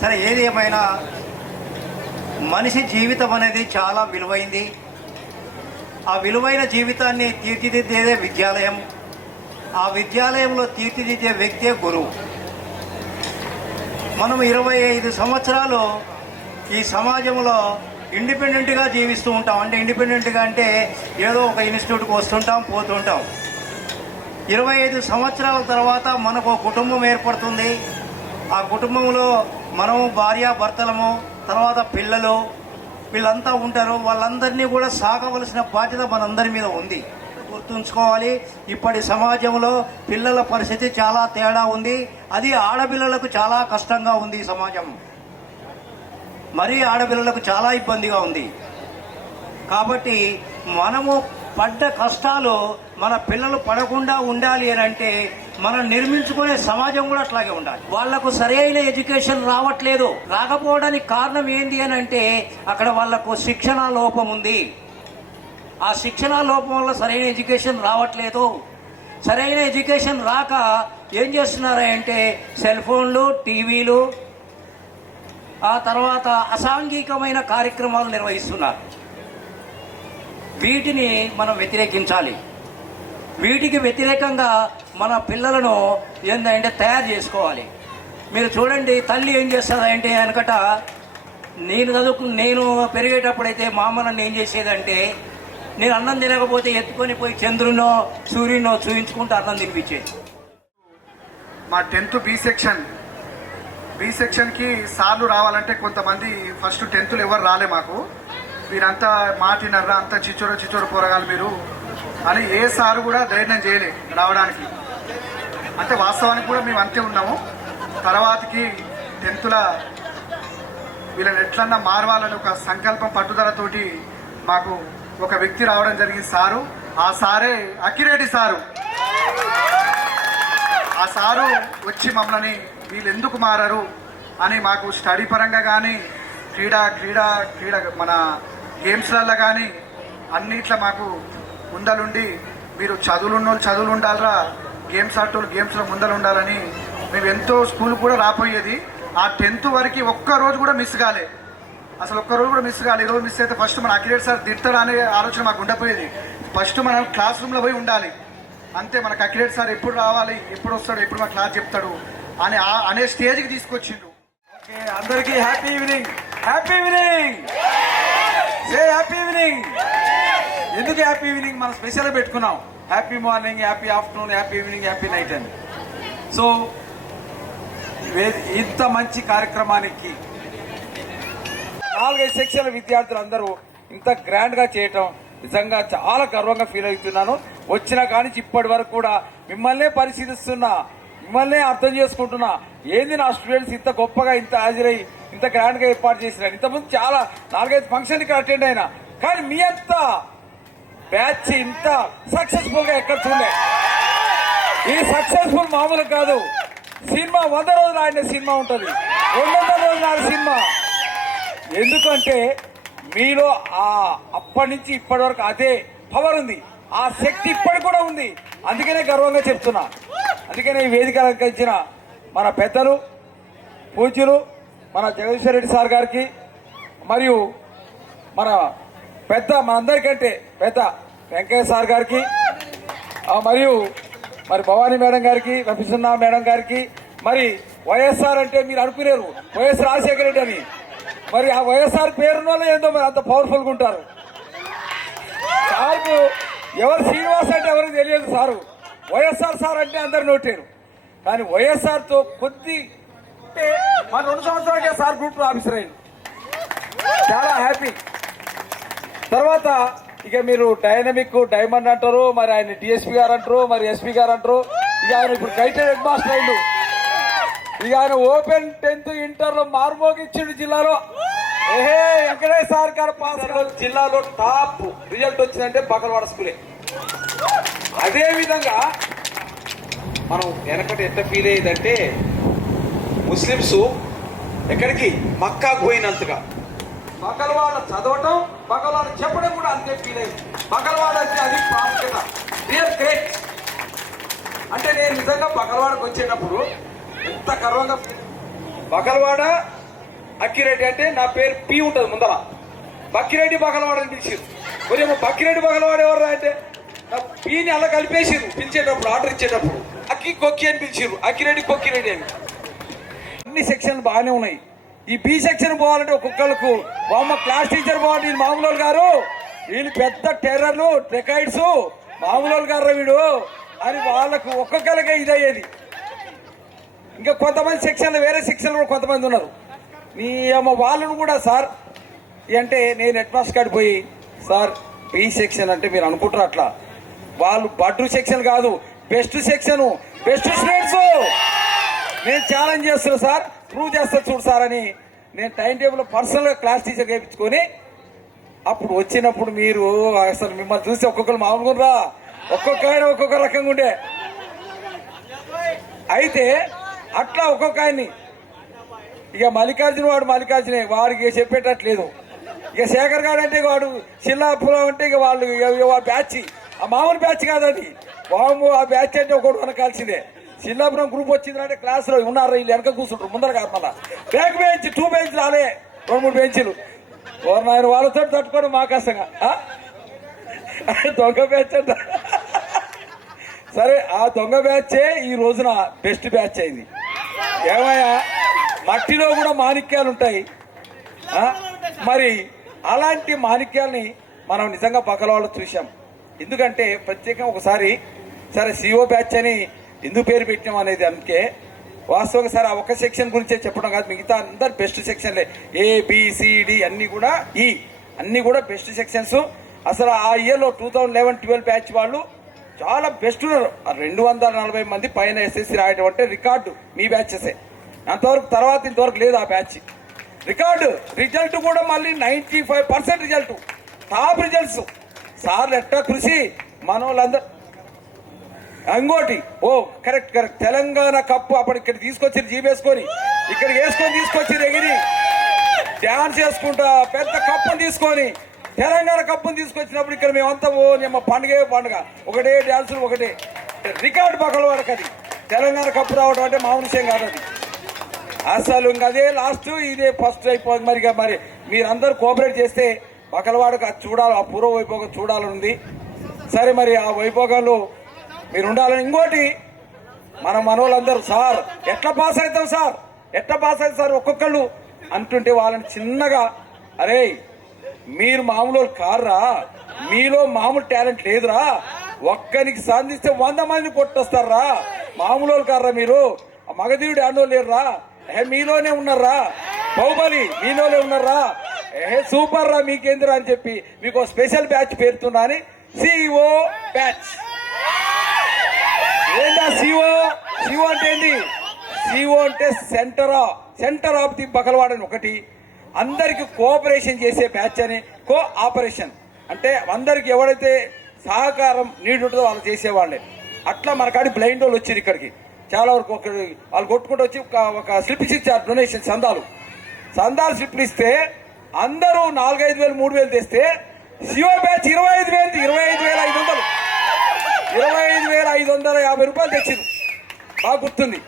సరే, ఏది ఏమైనా మనిషి జీవితం అనేది చాలా విలువైంది. ఆ విలువైన జీవితాన్ని తీర్చిదిద్దేదే విద్యాలయం. ఆ విద్యాలయంలో తీర్చిదిద్దే వ్యక్తే గురువు. మనం 25 సంవత్సరాలు ఈ సమాజంలో ఇండిపెండెంట్గా జీవిస్తూ ఉంటాం. అంటే ఇండిపెండెంట్గా అంటే ఏదో ఒక ఇన్స్టిట్యూట్కి వస్తుంటాం, పోతుంటాం. 25 సంవత్సరాల తర్వాత మనకు కుటుంబం ఏర్పడుతుంది. ఆ కుటుంబంలో మనము భార్యాభర్తలము, తర్వాత పిల్లలు, వీళ్ళంతా ఉంటారు. వాళ్ళందరినీ కూడా సాగవలసిన బాధ్యత మనందరి మీద ఉంది. గుర్తుంచుకోవాలి, ఇప్పటి సమాజంలో పిల్లల పరిస్థితి చాలా తేడా ఉంది. అది ఆడపిల్లలకు చాలా కష్టంగా ఉంది. ఈ సమాజం మరీ ఆడపిల్లలకు చాలా ఇబ్బందిగా ఉంది. కాబట్టి మనము పడ్డ కష్టాలు మన పిల్లలు పడకుండా ఉండాలి అని అంటే మనం నిర్మించుకునే సమాజం కూడా అట్లాగే ఉండాలి. వాళ్లకు సరైన ఎడ్యుకేషన్ రావట్లేదు. రాకపోవడానికి కారణం ఏంటి అని అంటే, అక్కడ వాళ్లకు శిక్షణ లోపం ఉంది. ఆ శిక్షణ లోపం వల్ల సరైన ఎడ్యుకేషన్ రావట్లేదు. సరైన ఎడ్యుకేషన్ రాక ఏం చేస్తున్నారంటే సెల్ ఫోన్లు, టీవీలు, ఆ తర్వాత అసాంఘికమైన కార్యక్రమాలు నిర్వహిస్తున్నారు. వీటిని మనం వ్యతిరేకించాలి. వీటికి వ్యతిరేకంగా మన పిల్లలను ఏంటంటే తయారు చేసుకోవాలి. మీరు చూడండి, తల్లి ఏం చేస్తుందంటే, వెనకట నేను పెరిగేటప్పుడైతే మా అమ్మ నన్ను ఏం చేసేదంటే, నేను అన్నం తినకపోతే ఎత్తుకొని పోయి చంద్రునో సూర్యునో చూపించుకుంటూ అన్నం తినిపించేది. మా 10th బి సెక్షన్కి సార్లు రావాలంటే కొంతమంది ఫస్ట్ 10th ఎవరు రాలే. మాకు మీరంతా మాటినర్రా, అంతా చిచ్చోర పోరగాలు మీరు అని ఏ సారు కూడా ధైర్యం చేయలే రావడానికి. అంటే వాస్తవానికి కూడా మేము అంతే ఉన్నాము. తర్వాతకి 10th వీళ్ళని ఎట్లన్నా మారవాలని ఒక సంకల్పం, పట్టుదలతోటి మాకు ఒక వ్యక్తి రావడం జరిగింది, సారు. ఆ సారే అక్కిరెడ్డి సారు. ఆ సారు వచ్చి మమ్మల్ని వీళ్ళు ఎందుకు మారారు అని మాకు స్టడీ పరంగా కానీ, క్రీడ మన గేమ్స్లలో కానీ అన్నిట్లో మాకు ముందలుండి, మీరు చదువులు ఉండాలరా, గేమ్స్ ఆటోలు గేమ్స్లో ముందర ఉండాలని మేము ఎంతో స్కూల్ కూడా రాపోయేది. ఆ 10th వరకు ఒక్కరోజు కూడా మిస్ కాలే, అసలు ఒక్కరోజు కూడా మిస్ కాలే. ఈరోజు మిస్ అయితే ఫస్ట్ మన అఖిలేష్ సార్ తిడతాడు అనే ఆలోచన మాకు ఉండపోయేది. ఫస్ట్ మనం క్లాస్ రూమ్లో పోయి ఉండాలి అంతే. మనకు అఖిలేష్ సార్ ఎప్పుడు రావాలి, ఎప్పుడు వస్తాడు, ఎప్పుడు మన క్లాస్ చెప్తాడు అనే స్టేజ్కి తీసుకొచ్చిండు. అందరికీ హ్యాపీ ఈవినింగ్. Happy evening. సే హ్యాపీ ఈవినింగ్. ఎందుకు హ్యాపీ ఈవినింగ్ మనం స్పెషల్గా పెట్టుకున్నాం. Happy morning, happy afternoon, happy evening, happy night అని. సో ఇంత మంచి కార్యక్రమానికి 4-5 సెక్షన్ల విద్యార్థులు అందరూ ఇంత గ్రాండ్గా చేయటం నిజంగా చాలా గర్వంగా ఫీల్ అవుతున్నాను. వచ్చిన కానించి ఇప్పటి వరకు కూడా మిమ్మల్నే పరిశీలిస్తున్నా, మిమ్మల్నే అర్థం చేసుకుంటున్నా. ఏంది నా స్టూడెంట్స్ ఇంత గొప్పగా ఇంత హాజరై ఇంత గ్రాండ్గా ఏర్పాటు చేసినారు. ఇంతకుముందు చాలా 4-5 ఫంక్షన్కి అటెండ్ అయినా, కానీ మీ అంత బ్యాచ్ ఇంత సక్సెస్ఫుల్గా ఎక్కడ చూడలే. ఈ సక్సెస్ఫుల్ మామూలు కాదు. సినిమా 100 రోజులు ఆడిన సినిమా ఉంటుంది, 200 రోజులు ఆడిన సినిమా. ఎందుకంటే మీలో అప్పటి నుంచి ఇప్పటి వరకు అదే పవర్ ఉంది, ఆ శక్తి ఇప్పటికి కూడా ఉంది. అందుకనే గర్వంగా చెప్తున్నా. అందుకనే ఈ వేదిక అలంకరించిన మన పెద్దలు పూజ్యులు మన జగదీశ్వర్ రెడ్డి సార్ గారికి, మరియు మన అందరికంటే పెద్ద వెంకయ్య సార్ గారికి, మరియు మరి భవానీ మేడం గారికి, రఫీసున్నా మేడం గారికి, మరి వైఎస్ఆర్ అంటే మీరు అనుకునేరు వైఎస్ రాజశేఖర రెడ్డి అని, మరి ఆ వైఎస్ఆర్ పేరున్నోళ్ళే ఏందో మరి అంత పవర్ఫుల్గా ఉంటారు. సార్కు ఎవరు శ్రీనివాస్ అంటే ఎవరికి తెలియదు. సారు వైఎస్ఆర్ సార్ అంటే అందరు నోటారు. కానీ వైఎస్ఆర్తో కొద్ది మన 2 సంవత్సరాలకే సార్ గ్రూప్ ఆఫీసర్ అయింది. చాలా హ్యాపీ. తర్వాత ఇక మీరు డైనమిక్ డైమండ్ అంటారు, మరి ఆయన డిఎస్పీ గారు అంటారు, మరి ఎస్పీ గారు అంటారు. ఇక ఆయన ఇప్పుడు గైటెడ్ హెడ్ మాస్టర్ అయిండు. ఇక ఆయన ఓపెన్ 10th ఇంటర్లో మార్మోగిచ్చిండు జిల్లాలో. వెంకటేష్ సార్ గారు పాస్ జిల్లాలో టాప్ రిజల్ట్ వచ్చిందంటే బకల్వాడ స్కూలే. అదే విధంగా మనం వెనకటి ఎంత ఫీల్ అయ్యేదంటే ముస్లిమ్స్ ఎక్కడికి మక్కాకు పోయినంతగా బకల్వాడ చదవటం, బకల్వాడ చెప్పడం కూడా అంతే ఫీల్ అయింది. బకల్వాడ అంటే అది ప్రాముఖ్యత, రియల్ గ్రేట్. అంటే నేను నిజంగా బకల్వాడకు వచ్చేటప్పుడు ఎంత గర్వంగా, బకల్వాడ అక్కిరెడ్డి అంటే నా పేరు పి ఉంటుంది ముందర, బక్కిరెడ్డి బకల్వాడ అని పిలిచిరు. మరి బక్కిరెడ్డి బకల్వాడ ఎవరు అంటే నా పీని అలా కలిపేసిరు పిలిచేటప్పుడు, ఆర్డర్ ఇచ్చేటప్పుడు. అక్కి కొక్కి అని పిలిచిరు, అక్కిరెడ్డి కొక్కిరెడ్డి అని. అన్ని సెక్షన్లు బాగానే ఉన్నాయి. ఈ బి సెక్షన్ పోవాలంటే ఒక్కొక్కరికి మా క్లాస్ టీచర్ బాగుంది, వీళ్ళు మామూలు గారు, వీళ్ళు పెద్ద టెర్రర్లు డెకాయిడ్స్, మామూలు గారు వీడు అని వాళ్ళకు ఒక్కొక్కరికే ఇదయ్యేది. ఇంకా కొంతమంది సెక్షన్లు వేరే సెక్షన్లు కూడా కొంతమంది ఉన్నారు. నీ అమ్మ వాళ్ళను కూడా సార్ అంటే నేను హెడ్ మాస్టర్ కాడికి పోయి, సార్ బి సెక్షన్ అంటే మీరు అనుకుంటారు అట్లా, వాళ్ళు బడ్రు సెక్షన్ కాదు, బెస్ట్ సెక్షన్, బెస్ట్ స్టూడెంట్స్ నేను ఛాలెంజ్ చేస్తున్నా సార్, ప్రూవ్ చేస్తా చూడు సార్ అని నేను టైం టేబుల్ పర్సనల్గా క్లాస్ టీచర్ వేయించుకొని అప్పుడు వచ్చినప్పుడు మీరు అసలు మిమ్మల్ని చూసి ఒక్కొక్కరు మామూలుగా ఒక్కొక్క ఆయన ఒక్కొక్క రకంగా ఉండే. అయితే అట్లా ఒక్కొక్క ఆయన్ని ఇక మల్లికార్జున వాడు మల్లికార్జునే, వాడికి చెప్పేటట్లేదు. ఇక శేఖర్ గారు అంటే వాడు చిల్లాపురం అంటే ఇక వాళ్ళు బ్యాచ్, ఆ మామూలు బ్యాచ్ కాదండి బాబు, ఆ బ్యాచ్ అంటే ఒకటి వెనకాల్సిందే. చిల్లాపురం గ్రూప్ వచ్చిందంటే క్లాసులో ఉన్నారు, వీళ్ళు వెనక కూర్చుంటారు, ముందర కాదు. మళ్ళా బ్యాక్ బెంచ్ 2 బెంచ్ రాలే, 2-3 బెంచ్లు ఆయన వాళ్ళతో తట్టుకోవడం మా కష్టంగా. దొంగ బ్యాచ్ అంట. సరే ఆ దొంగ బ్యాచే ఈ రోజున బెస్ట్ బ్యాచ్ అయింది. ఏమయ్యా మట్టిలో కూడా మాణిక్యాలు ఉంటాయి. మరి అలాంటి మాణిక్యాల్ని మనం నిజంగా బకల్వాడలో చూసాం. ఎందుకంటే ప్రత్యేకంగా ఒకసారి సరే సిఓ బ్యాచ్ అని ఎందుకు పేరు పెట్టాం అనేది, అందుకే వాస్తవంగా సరే ఆ ఒక్క సెక్షన్ గురించే చెప్పడం కాదు, మిగతా అందరు బెస్ట్ సెక్షన్లే. ABCD అన్ని కూడా అన్ని కూడా బెస్ట్ సెక్షన్స్. అసలు ఆ ఇయర్లో 2011-12 బ్యాచ్ వాళ్ళు చాలా బెస్ట్ ఉన్నారు. 240 మంది పైన SSC రాయడం అంటే రికార్డు మీ బ్యాచెసే. అంతవరకు తర్వాత ఇంతవరకు లేదు ఆ బ్యాచ్ రికార్డు. రిజల్ట్ కూడా మళ్ళీ 95% రిజల్ట్, టాప్ రిజల్ట్స్. సార్లు ఎట్టా కృషి మన వాళ్ళందరూ. ఇంకోటి కరెక్ట్ తెలంగాణ కప్పు అప్పుడు ఇక్కడ తీసుకొచ్చి జీబేసుకొని ఇక్కడ వేసుకొని తీసుకొచ్చి ఎగిరి డ్యాన్స్ చేసుకుంటా పెద్ద కప్పును తీసుకొని తెలంగాణ కప్పును తీసుకొచ్చినప్పుడు ఇక్కడ మేమంతా పండుగ ఒకటే డ్యాన్సులు ఒకటే. రికార్డు బకలవాడకు అది తెలంగాణ కప్పు రావడం అంటే మామూలు విషయం కాదు అది. అసలు ఇంక అదే లాస్ట్ ఇదే ఫస్ట్ అయిపోయింది. మరి మీరందరూ కోఆపరేట్ చేస్తే బకలవాడకు అది చూడాలి, ఆ పూర్వ వైభోగం చూడాలని ఉంది. సరే మరి ఆ వైభోగాలు మీరు ఉండాలని. ఇంకోటి మన మనోళ్ళందరూ సార్ ఎట్లా పాస్ అవుతాం సార్, ఎట్లా పాస్ అవుతాం సార్ ఒక్కొక్కళ్ళు అంటుంటే వాళ్ళని చిన్నగా, అరే మీరు మామూలు కార్రా, మీలో మామూలు టాలెంట్ లేదురా, ఒక్కరికి సాధిస్తే 100 మంది కొట్టొస్తారా, మామూలు కార్రా మీరు, మగధీరుడు ఆడో లేరురా, మీలోనే ఉన్నారా, బాహుబలి మీలోనే ఉన్నారా, సూపర్ రా మీకేందిరా అని చెప్పి మీకు స్పెషల్ బ్యాచ్ పేరుతున్నా అని సిఓ బ్యాచ్. ఏంటా సిఓ అంటే ఏంటి? సిఓ అంటే సెంటర్ ఆఫ్ ది బకలవాడ అని ఒకటి, అందరికి కోఆపరేషన్ చేసే బ్యాచ్ అని ఆపరేషన్ అంటే అందరికి ఎవరైతే సహకారం నీడు ఉంటుందో వాళ్ళు చేసేవాళ్ళే. అట్లా మనకాడి బ్లైండ్ వాళ్ళు వచ్చారు ఇక్కడికి చాలా వరకు. వాళ్ళు కొట్టుకుంటూ వచ్చి ఒక స్లిప్స్ ఇచ్చారు, డొనేషన్ సందాలు స్లిప్లు ఇస్తే అందరూ 4-5 వేలు 3 వేలు తెస్తే సిఓ బ్యాచ్ 25,500 25,550 రూపాయలు తెచ్చింది. బాగా గుర్తుంది.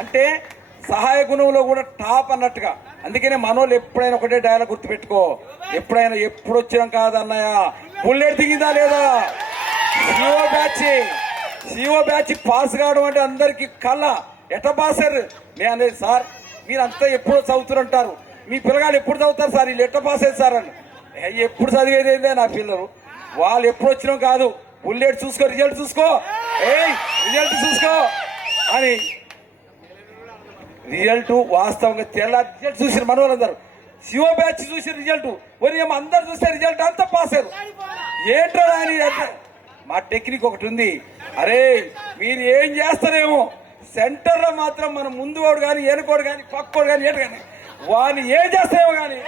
అంటే సహాయ గుణంలో కూడా టాప్ అన్నట్టుగా. అందుకనే మనోళ్ళు ఎప్పుడైనా ఒకటే డైలాగ్ గుర్తుపెట్టుకో, ఎప్పుడు వచ్చినాం కాదన్నయ్య, బుల్లెట్ దిగిందా లేదా, సిఓ బ్యాచ్ పాస్ కావడం అంటే అందరికి కళ్ళ ఎట్లా పాస్ అయ్యారు. నేను అనేది సార్ మీరంతా ఎప్పుడు చదువుతారంటారు, మీ పిల్లగాళ్ళు ఎప్పుడు చదువుతారు సార్, వీళ్ళు ఎట్లా పాస్ అయ్యారు సార్ అని. ఎప్పుడు చదివేది ఏందే నా పిల్లలు, వాళ్ళు ఎప్పుడు వచ్చినాం కాదు, బుల్లెట్ చూసుకో, రిజల్ట్ చూసుకో అని. రిజల్ట్ వాస్తవంగా రిజల్ట్ చూసిన మన వాళ్ళందరూ సిఓ బ్యాచ్ చూసిన రిజల్ట్ ఏమో అందరు చూస్తే రిజల్ట్ అంతా పాస్ అయ్యారు. ఏంటో అని మా టెక్నిక్ ఒకటి ఉంది, అరే మీరు ఏం చేస్తారేమో సెంటర్లో మాత్రం మనం ముందువాడు కానీ వెనుకోడు కానీ పక్కోడు కానీ ఏడు కానీ వాళ్ళు ఏం చేస్తారేమో కానీ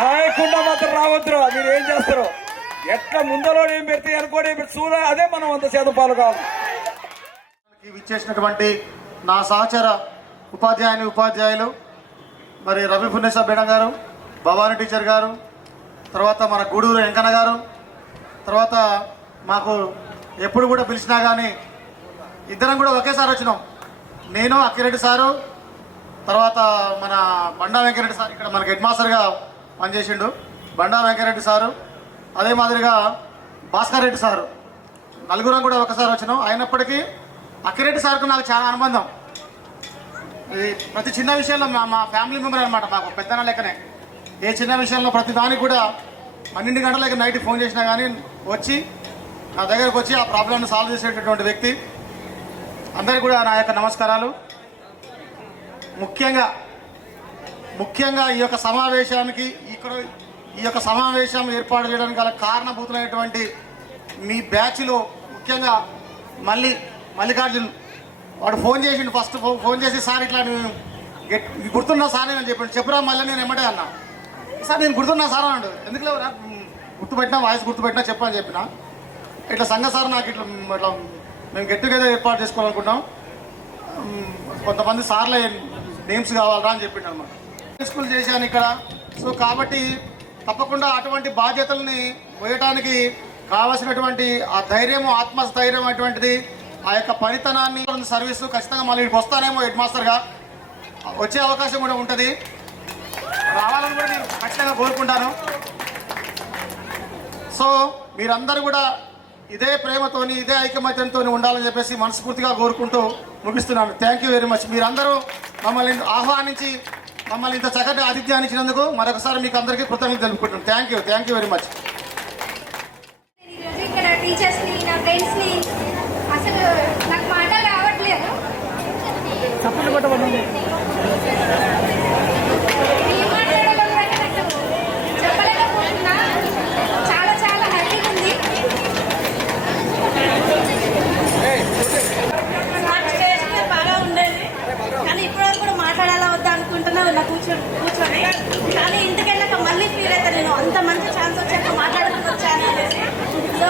రాయకుండా మాత్రం రావద్దురా. మీరు ఏం చేస్తారో ఎట్లా ముందలో ఏం పెడితే వెనుకోడు ఏం పెడితే చూడాలి, అదే మనం 100% పాలు కావాలి. విచ్చేసినటువంటి నా సహచర ఉపాధ్యాయులు మరి రవి పుణ్యస బేడం గారు, భవానీ టీచర్ గారు, తర్వాత మన గూడూరు వెంకన్న గారు, తర్వాత మాకు ఎప్పుడు కూడా పిలిచినా కానీ ఇద్దరం కూడా ఒకేసారి వచ్చినాం. నేను అక్కిరెడ్డి సారు, తర్వాత మన బండా వెంకరెడ్డి సార్ ఇక్కడ మనకి హెడ్ మాస్టర్గా పనిచేసిండు, బండా వెంకరెడ్డి సారు, అదే మాదిరిగా భాస్కర్ రెడ్డి సారు, నలుగురం కూడా ఒకసారి వచ్చినాం. అయినప్పటికీ అక్కిరెడ్డి సార్కు నాకు చాలా అనుబంధం. ప్రతి చిన్న విషయంలో మా ఫ్యామిలీ మెంబర్ అనమాట, మాకు పెద్దన లెక్కనే. ఏ చిన్న విషయంలో ప్రతి దానికి కూడా 12 గంటలకి నైట్ ఫోన్ చేసినా కానీ వచ్చి నా దగ్గరకు వచ్చి ఆ ప్రాబ్లమ్ని సాల్వ్ చేసేటటువంటి వ్యక్తి. అందరికీ కూడా నా యొక్క నమస్కారాలు. ముఖ్యంగా ఈ యొక్క సమావేశానికి ఈ యొక్క సమావేశం ఏర్పాటు చేయడానికి గల కారణభూతులైనటువంటి మీ బ్యాచ్లో ముఖ్యంగా మల్లికార్జున్ వాడు ఫోన్ చేసిండు. ఫస్ట్ ఫోన్ చేసి సార్ ఇట్లా నువ్వు గుర్తున్నా సార్ అని చెప్పాడు. చెప్పురా మళ్ళీ నేను ఎమ్మడే అన్నా, సార్ నేను గుర్తున్నా సార్ అన్నాడు. ఎందుకు గుర్తుపెట్టినా వాయిస్ గుర్తుపెట్టినా చెప్పని చెప్పిన. ఇట్లా సంఘ సార్ నాకు ఇట్లా మేము గెట్ టుగెదర్ ఏర్పాటు చేసుకోవాలనుకుంటాం, కొంతమంది సార్లే నేమ్స్ కావాలరా అని చెప్పిండు అనమాట. స్కూల్ చేశాను ఇక్కడ. సో కాబట్టి తప్పకుండా అటువంటి బాధ్యతల్ని పోయటానికి కావాల్సినటువంటి ఆ ధైర్యం, ఆత్మస్థైర్యం అటువంటిది, ఆ యొక్క పనితనాన్ని సర్వీసు ఖచ్చితంగా మళ్ళీ వస్తానేమో హెడ్ మాస్టర్గా వచ్చే అవకాశం కూడా ఉంటుంది. రావాలని కూడా నేను ఖచ్చితంగా కోరుకుంటాను. సో మీరందరూ కూడా ఇదే ప్రేమతోని ఇదే ఐకమత్యంతో ఉండాలని చెప్పేసి మనస్ఫూర్తిగా కోరుకుంటూ ముగిస్తున్నాను. Thank you very much. మీరందరూ మమ్మల్ని ఆహ్వానించి మమ్మల్ని ఇంత చక్కటి ఆతిథ్యాన్ని ఇచ్చినందుకు మరొకసారి మీకు అందరికీ కృతజ్ఞతలు తెలుపుకుంటున్నాను. Thank you very much. ఇక్కడ టీచర్స్ని, నా ఫ్రెండ్స్ని, అసలు నాకు మాటలు రావట్లేదు. చెప్పలేకపోతున్నా. చాలా చాలా హ్యాపీగా ఉంది. బాగా ఉండేది కానీ ఇప్పటివరకు కూడా మాట్లాడాలా వద్దా అనుకుంటున్నా ఉన్నా కూర్చొని. కానీ ఇంటికి వెళ్ళాక మళ్ళీ ఫీల్ అవుతాను, నేను అంత మంచి ఛాన్స్ వచ్చాక మాట్లాడుకుంటూ వచ్చాను అనేసి. సో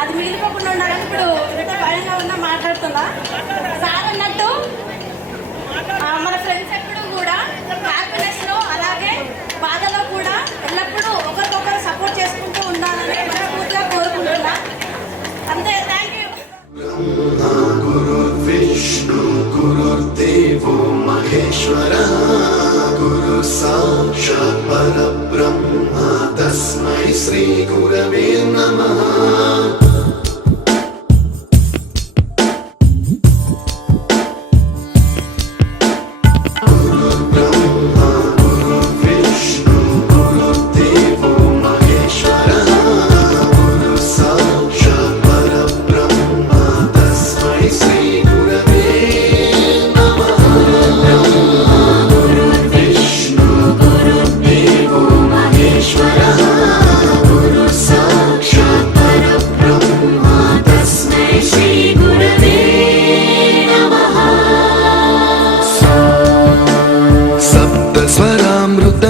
అది మిగిలిపోకుండా ఉండాలని ఇప్పుడు ఎంత భయంగా ఉన్నా మాట్లాడుతున్నా. సార్ అన్నట్టు మన ఫ్రెండ్స్ ఎప్పుడు కూడా హ్యాపీనెస్లో అలాగే బాధలో కూడా ఎల్లప్పుడూ ఒకరికొకరు సపోర్ట్ చేసుకుంటూ ఉండాలని మనస్ఫూర్తిగా కోరుకుంటున్నా. అంతే. Thank you. श्रीगुरवे नमः।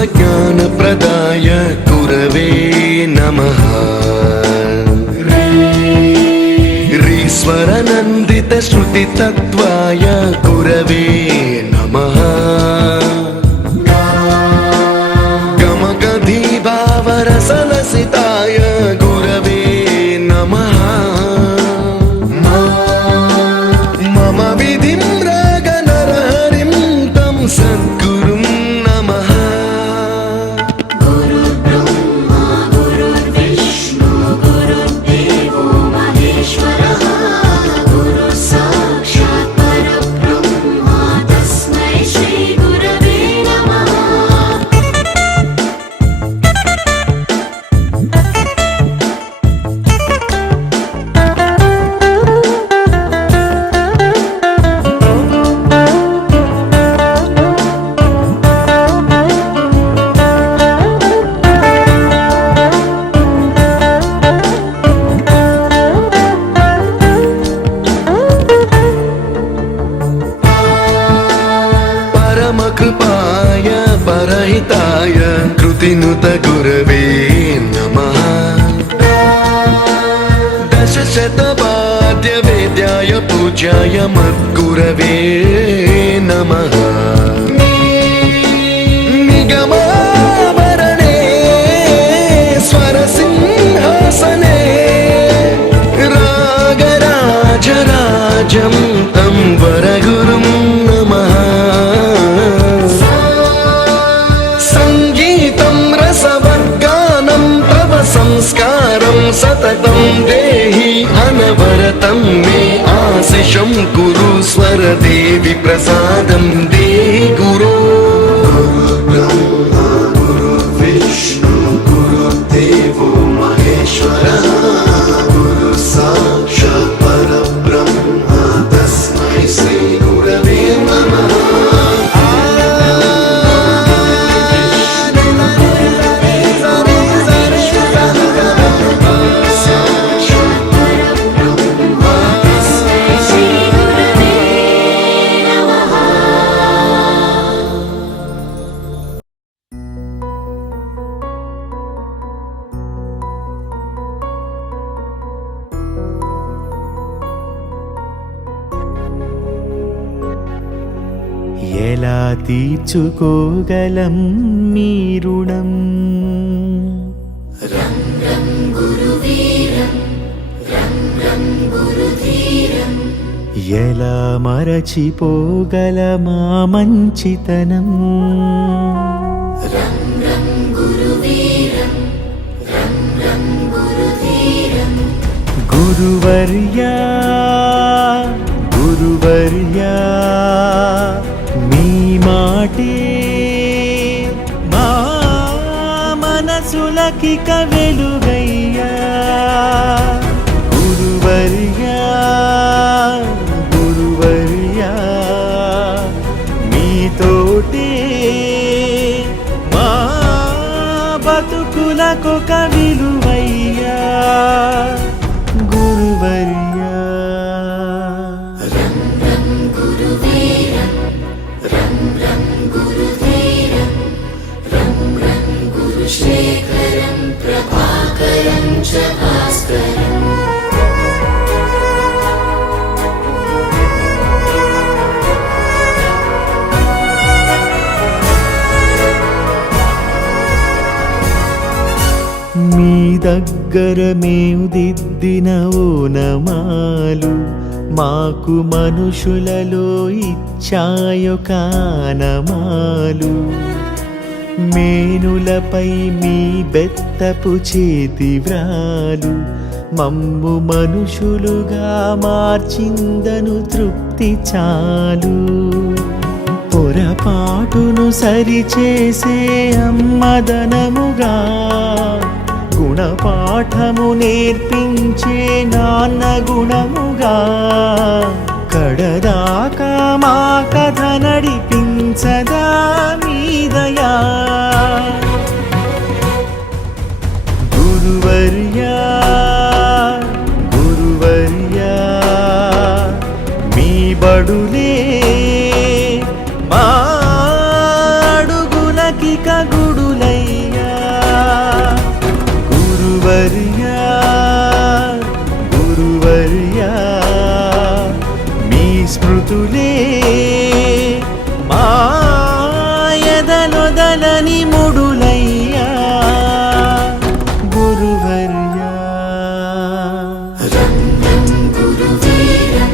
ज्ञानप्रदाय गुरवे नमः। रीश्वरनन्दित श्रुतितत्त्वाय गुरवे नमः। गमगधीभावरसलसिताय गुरवे नमः। मम विधिं रागनरहरिं तं सद्गुरुं नमः। कृपाय परहिताय कृतिनुत गुरवे नमः। दशशतवाद्य वेद्याय पूज्याय मद्गुरवे नमः। निगमावरणे स्वरसिंहासने रागराजराजं तं वरगुरुं नमः। संस्कारं सततं देहि अनवरतं मे आशिषं कुरु स्वरदेवि प्रसादं देहि गुरो। गुरुब्रह्मा गुरुर्विष्णु गुरुर्देवो महेश्वरः गुरु साक्षात् परब्रह्म तस्मै श्री गुरवे नमः। ఎలా తీర్చుకోగలం మీ రుణం? రం రం గురువీరం రం రం గురుధీరం ఎలా మరచిపోగలమా మంచితనం? రం రం గురువీరం రం రం గురుధీరం గురువర్యా గురువర్యా మీ మాటే మా మనసులకిక వెలుగయ్యా. గురువర్యా గురువర్యా మీతోటే మా బతుకులకొక విలువయ్యా. గురువర్యా రం రం గురువీరం రం రం గురుధీరం రం రం గురుశేఖరం ప్రభాకరం చ భాస్కరం. మీ దగ్గర మేము దిద్దిన ఓనమాలు మాకు మనుషులలో ఇచ్చాయొ కానమాలు. మేనులపై మీ బెత్తపు చేతి వ్రాలు మమ్ము మనుషులుగా మార్చిందను తృప్తి చాలు. పొరపాటును సరిచేసే అమ్మదనముగా గుణపాఠము నేర్పించే నాన్న గుణముగా కడదాకా మా కథ నడిపించదా మీదయా. గురువర్యా గురువర్యా మీ బడులే మా అడుగులకిక గుడులయ్యా. గురువర్యా గురువర్యా మీ స్మృతులే మా ఎదలొదలని ముడులయ్యా. గురువర్యా రం రం గురువీరం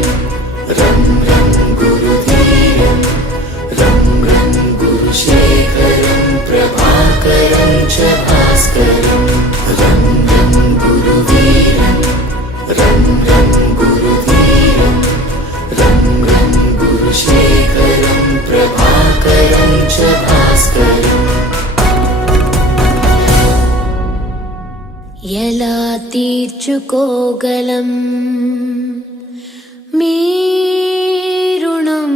రం రం గురుధీరం రం రం గురుశేఖరం ప్రభాకరం చ భాస్కరం. రం రం గురువీరం రం రం గురుధీరం రం రం గురుశేఖరం ప్రభాకరం చ భాస్కరం. ఎలా తీర్చుకోగలం మీ రుణం.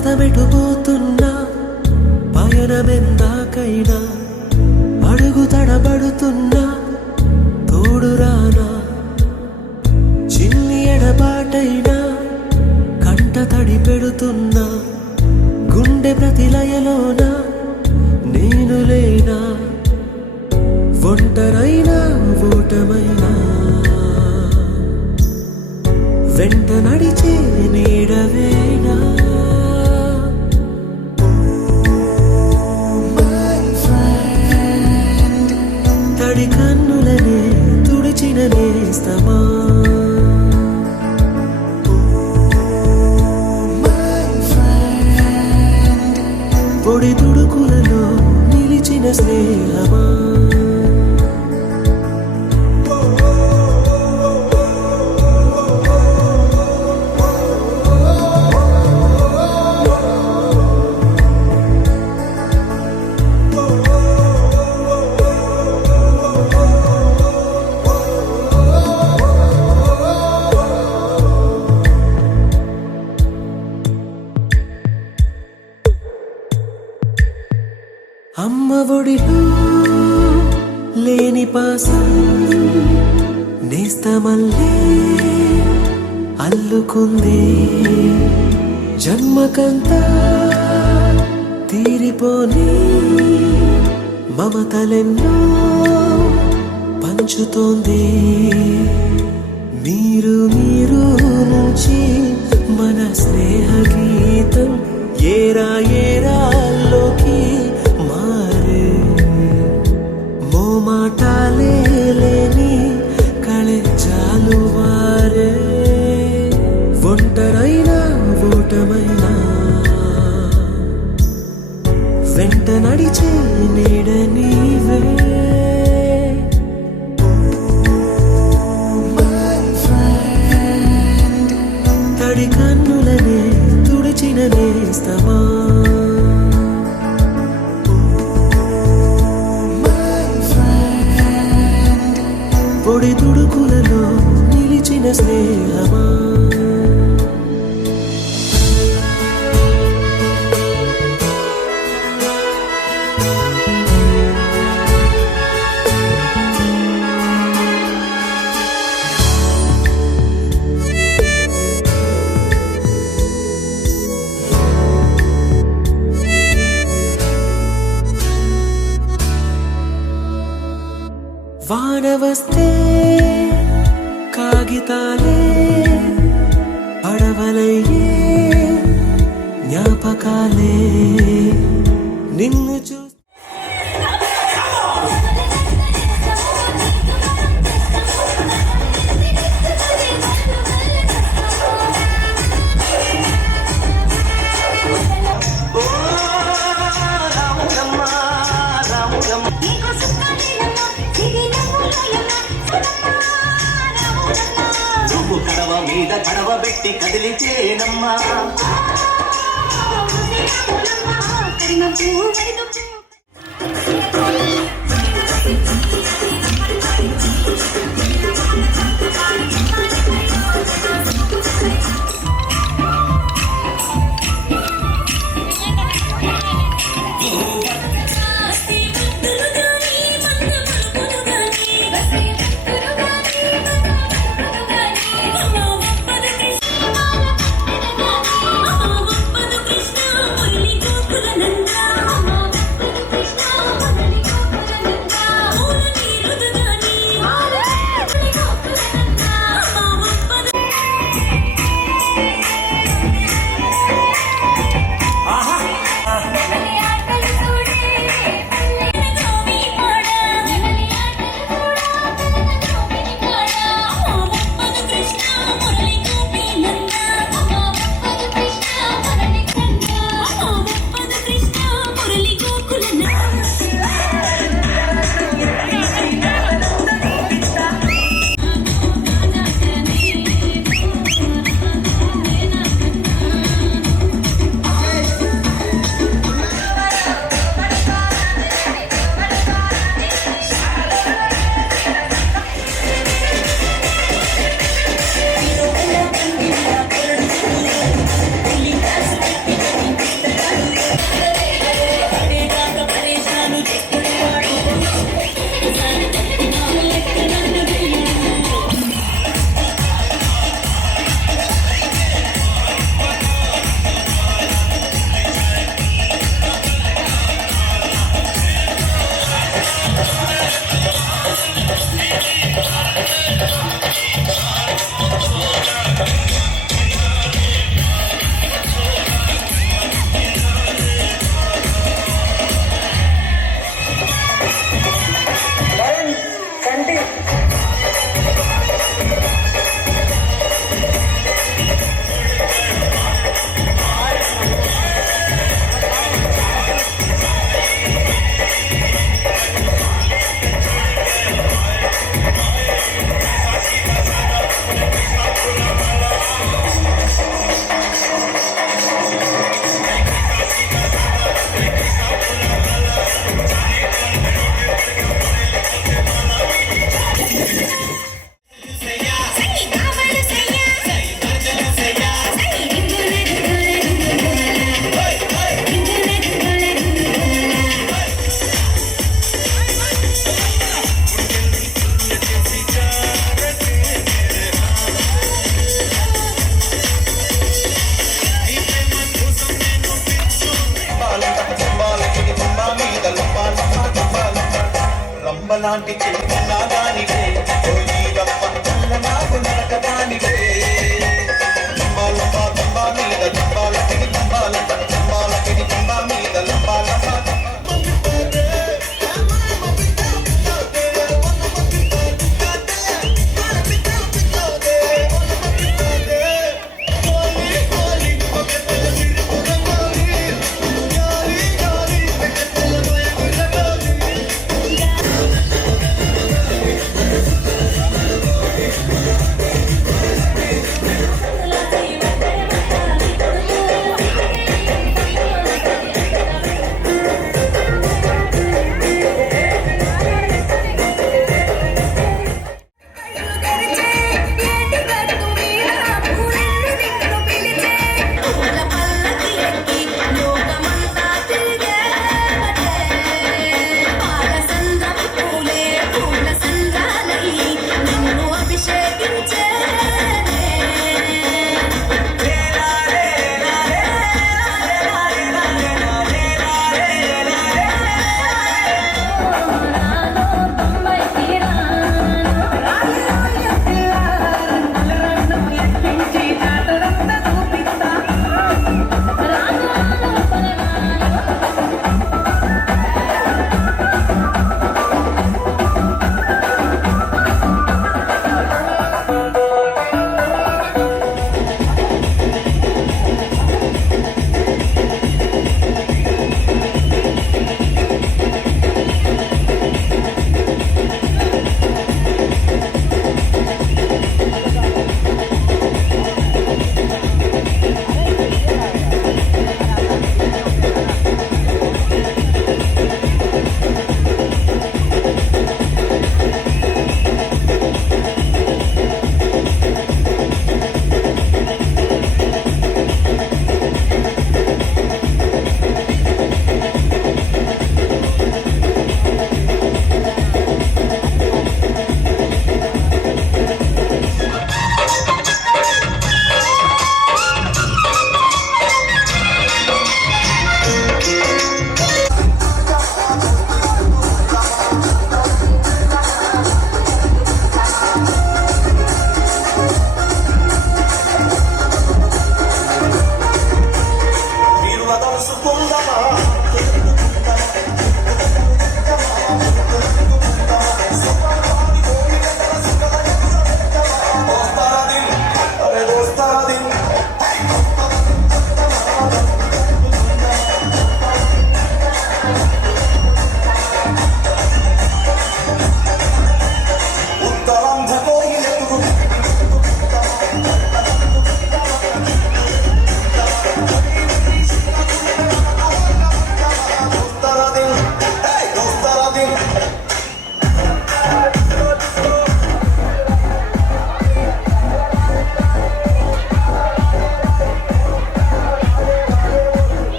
పాదమెటుపోతున్నా పయనమెందాకైనా అడుగు తడబడుతున్నా తోడురానా. చిన్ని ఎడబాటైనా కంట తడి పెడుతున్నా గుండె ప్రతిలయలోన నేను లేనా. ఒంటరైనా ఓటమైనా వెంట నడిచే నీడవేనా. తడి కన్నులనే తుడిచిన నేస్తమా. పొడి తుడుకులలో నిలిచిన స్నేహమా. అమ్మ ఒడిలో లేని పాసం నేస్తమల్లే అల్లుకుంది. జన్మకంతా తీరిపోని మమతలెన్నో పంచుతోంది. మీరు మీరు నుంచి మన స్నేహ గీతం ఏరా ఏరాల్లోకి మారే. మోమాటాలే లేని కళెచ్చాలు వారే. ఒంటరైనా ఓటమైనా వెంట నడిచే నీడ నీవే. తడి కన్నులనే తుడిచిన నేస్తమా. పొడి తుడుకులలో నిలిచిన స్నేహమా. వాన వస్తే కాగితాలే అడవలయ్యే జ్ఞాపకాలే నిన్ను చూ నువ్వు కడవ మీద కడవ పెట్టి కదిలితేనమ్మా రంబలాంటి చిన్నదానివే నాకు నరకదానివే లంబా లంబా మీద లంబాలకి లంబాలకి లంబా మీద లంబా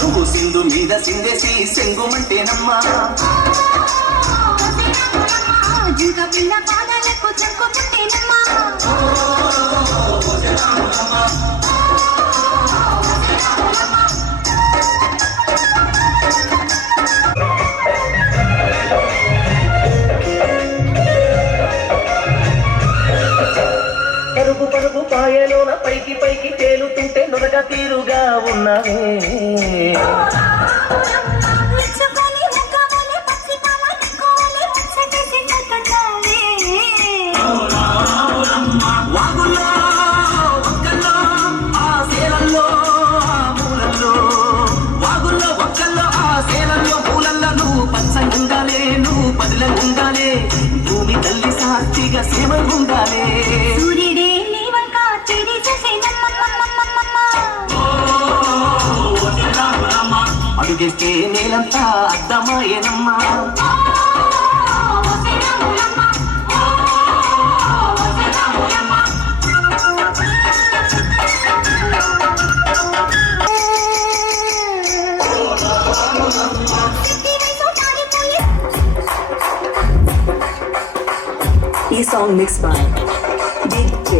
నువ్వు సింధు మీద సిందేసి సెంగుమంటేనమ్మా ఇంకా పిల్ల పాదాలకు చెంపుకుంటేనమ్మా పరుగు పరుగు పాయలోన పైకి పైకి తేలుతుంటే నొరగ తీరుగా ఉన్నవే వాగుల్లో ఒక్కల్లో ఆ సేలల్లో ఆ మూలల్లో వాగుల్లో ఒక్కల్లో ఆ సేలల్లో మూలల్లో నువ్వు పచ్చగుండాలే నువ్వు పదిలంగుండాలే భూమి తల్లి సాక్షిగా సేవగుండాలే సూర్యుడే నీ వంక తిరిగి అడుగేస్తే నేలంతా అద్దమాయేనమ్మా ఈ song mix by DJ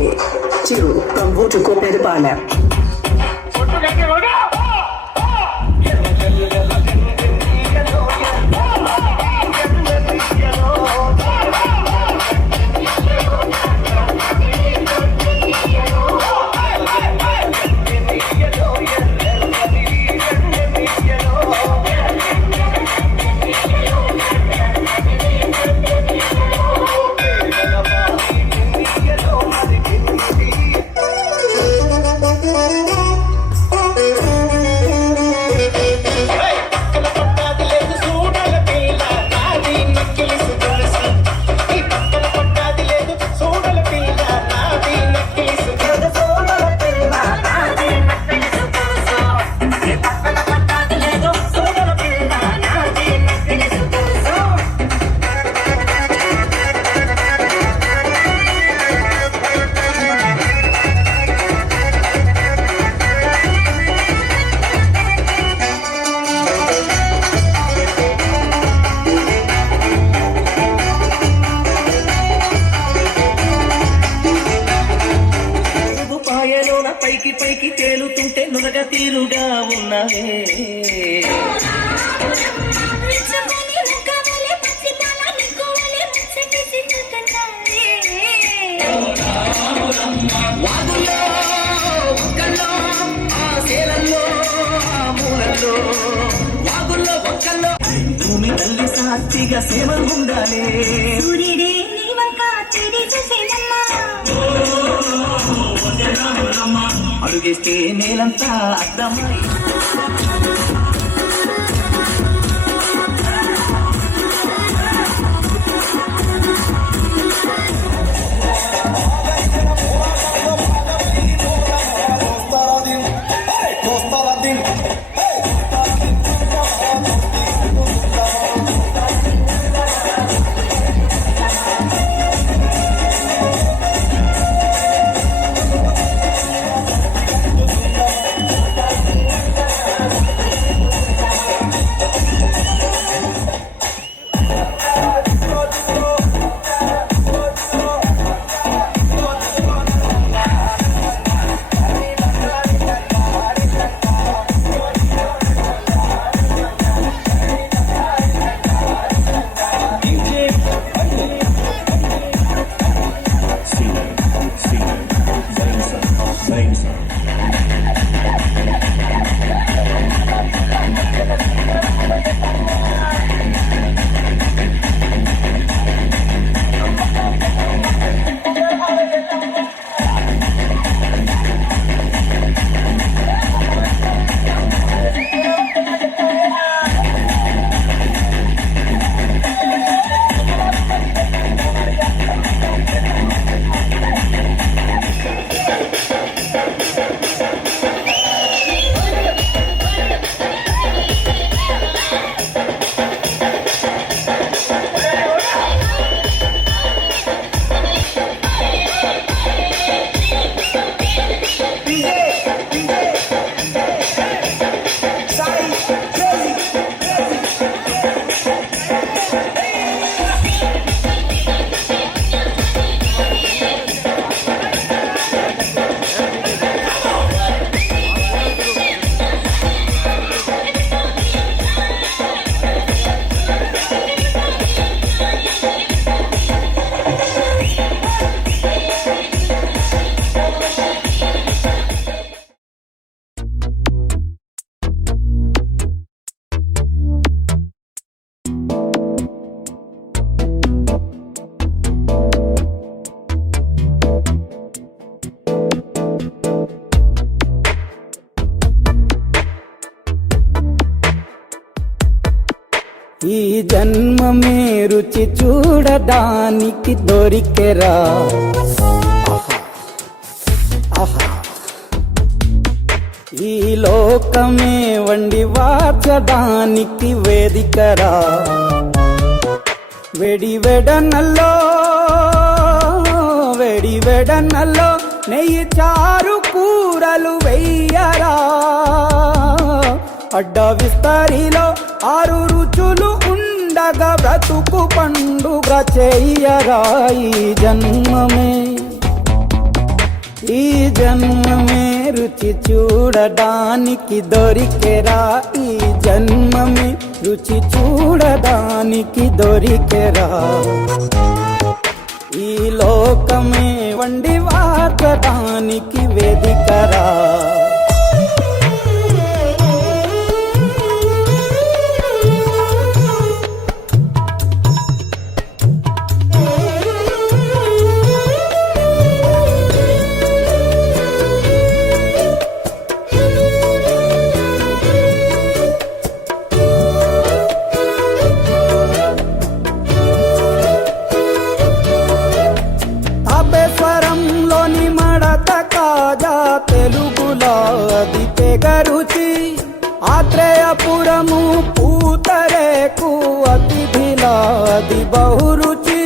Chiru from Votuko Peripala. పైకి పైకి తేలుతుంటే నురగ తీరుగా ఉన్నవే వాగుల్లో ఒక్కల్లో ఆ సేలల్లో ఆ మూలల్లో వాగుల్లో ఒక్కల్లో భూమి తల్లి సాక్షిగా సేవగుండాలే సూర్యుడే నీ వంక తిరిగి అడుగేస్తే నేలంతా అద్దమై జన్మమే రుచి చూడడానికి దొరికెరా. ఈ లోకమే వండి వార్చడానికి వేదికరా. వెడి వెడనల్లో నెయ్యి చారు కూరలు వెయ్యరా. అడ్డ విస్తరిలో 6 రుచులు ఉండగా బ్రతుకు పండుగ చెయ్యరా. ఈ జన్మమే రుచి చూడడానికి దొరికెరా. ఈ జన్మమే రుచి చూడడానికి దొరికెరా. ఈ లోకమే వండి వార్చడానికి వేదికరా. తాపేశ్వరంలోని మడత కాజా తెలుగులో అది తెగరుచి. ఆత్రేయపురము పూతరేకు అతిథిలా అది బహురుచి.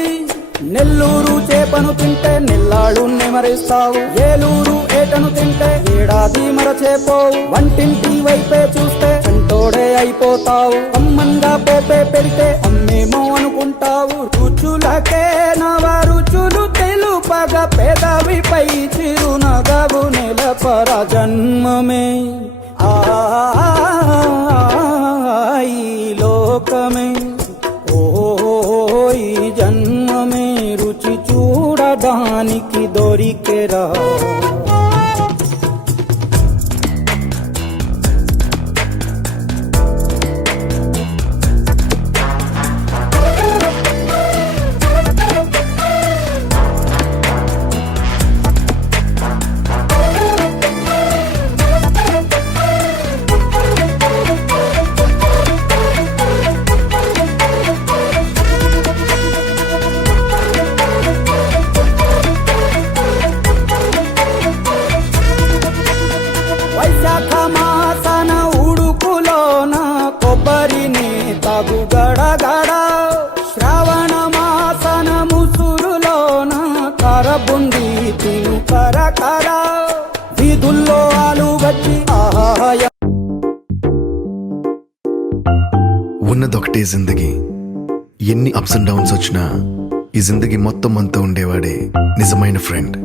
నెల్లూరు చేపను తింటే నెల్లాళ్ళు నెమరిస్తావు. ఏలూరు ఏటను తింటే ఏడాది మరచేపోవు. వంటింటి వైపే చూస్తే చంటోడే అయిపోతావు. అమ్మంగా పోపే పెడితే అమ్మేమో అనుకుంటావు. రుచులకే నవ రుచులు తెలుపగ పెదవిపై చిరునగవు నెలపర. జన్మమే ఈ లోకమే ఈ జన్మమే రుచి చూడడానికి దొరికెరా. వైశాఖ మాసన ఉడుకులోన కొబ్బరిని తాగు గడగడ. శ్రావణ మాసన ముసురులోన కరబుంది తిను కరకర. వీధుల్లో ఆలు వచ్చి ఆహాయ. ఉన్నదొకటే జిందగీ. ఎన్ని అప్స్ అండ్ డౌన్స్ వచ్చినా ఈ జిందగీ మొత్తం అంతా ఉండేవాడే నిజమైన ఫ్రెండ్.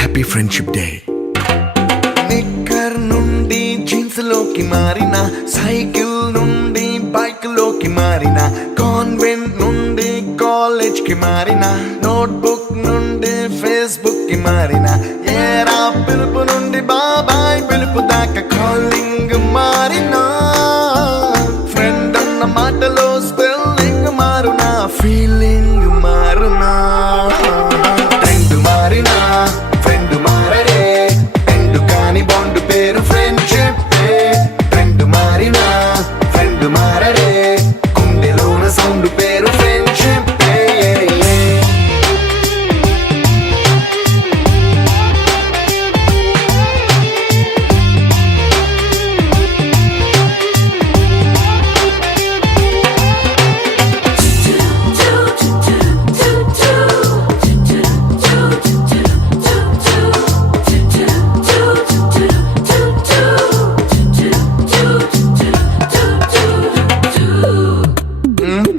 Happy friendship day. నిక్కర్ నుండి జీన్స్ లోకి మారిన, సైకిల్ నుండి బైక్ లోకి మారిన, కాన్వెంట్ నుండి కాలేజ్ కి మారిన, నోట్బుక్ నుండి ఫేస్బుక్ కి మారిన, ఏరా పిలుపు నుండి బాబాయ్ పిలుపు దాకా కాలింగ్ మారిన. ఫ్రెండ్ అన్న మాటలో స్పెల్లింగ్ మారునా, ఫీలింగ్ మారునా. ట్రెండ్ మారినా ఫ్రెండ్ మారడే. ట్రెండ్ కాని బాండ్ పేరు ఫ్రెండ్షిప్. ట్రెండ్ మారినా ఫ్రెండ్ మారడే. గుండెలోన సౌండ్ పేరు ఫ్రెండ్షిప్.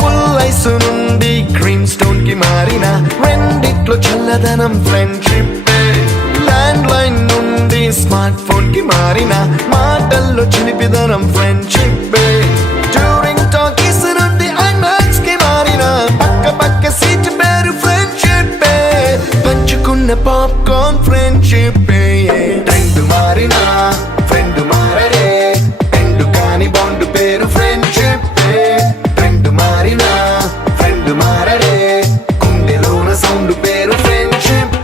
పుల్లైసు నుండి క్రీమ్ స్టోన్ కి మారిన, రెండిట్లో చల్లదనం ఫ్రెండ్షిప్. ల్యాండ్ లైన్ నుండి స్మార్ట్ ఫోన్ కి మారిన, మాటల్లో చిలిపిదనం ఫ్రెండ్షిప్. డ్యూరింగ్ టాకీస్ నుండి ఐమాక్స్ కి మారిన, పక్క పక్క సీట్ పేరు ఫ్రెండ్షిప్. పంచుకున్న పాప్కార్న్ ఫ్రెండ్షిప్. ట్రెండ్ మారిన ఫ్రెండ్ మారడే. ట్రెండ్ కాని బాండ్ పేరు ఫ్రెండ్షిప్. ట్రెండ్ మారిన ఫ్రెండ్ మారడే. గుండెలోన సౌండ్ పేరు ఫ్రెండ్షిప్.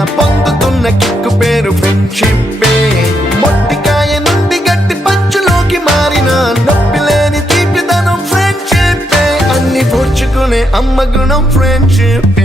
పొందుతున్న కిక్కు పేరు ఫ్రెండ్షిప్పే. మొట్టికాయ నుండి గట్టి పంచులోకి మారిన నొప్పి లేని తీపిదనం ఫ్రెండ్షిప్పే. అన్ని పూడ్చుకునే అమ్మ గుణం ఫ్రెండ్షిప్.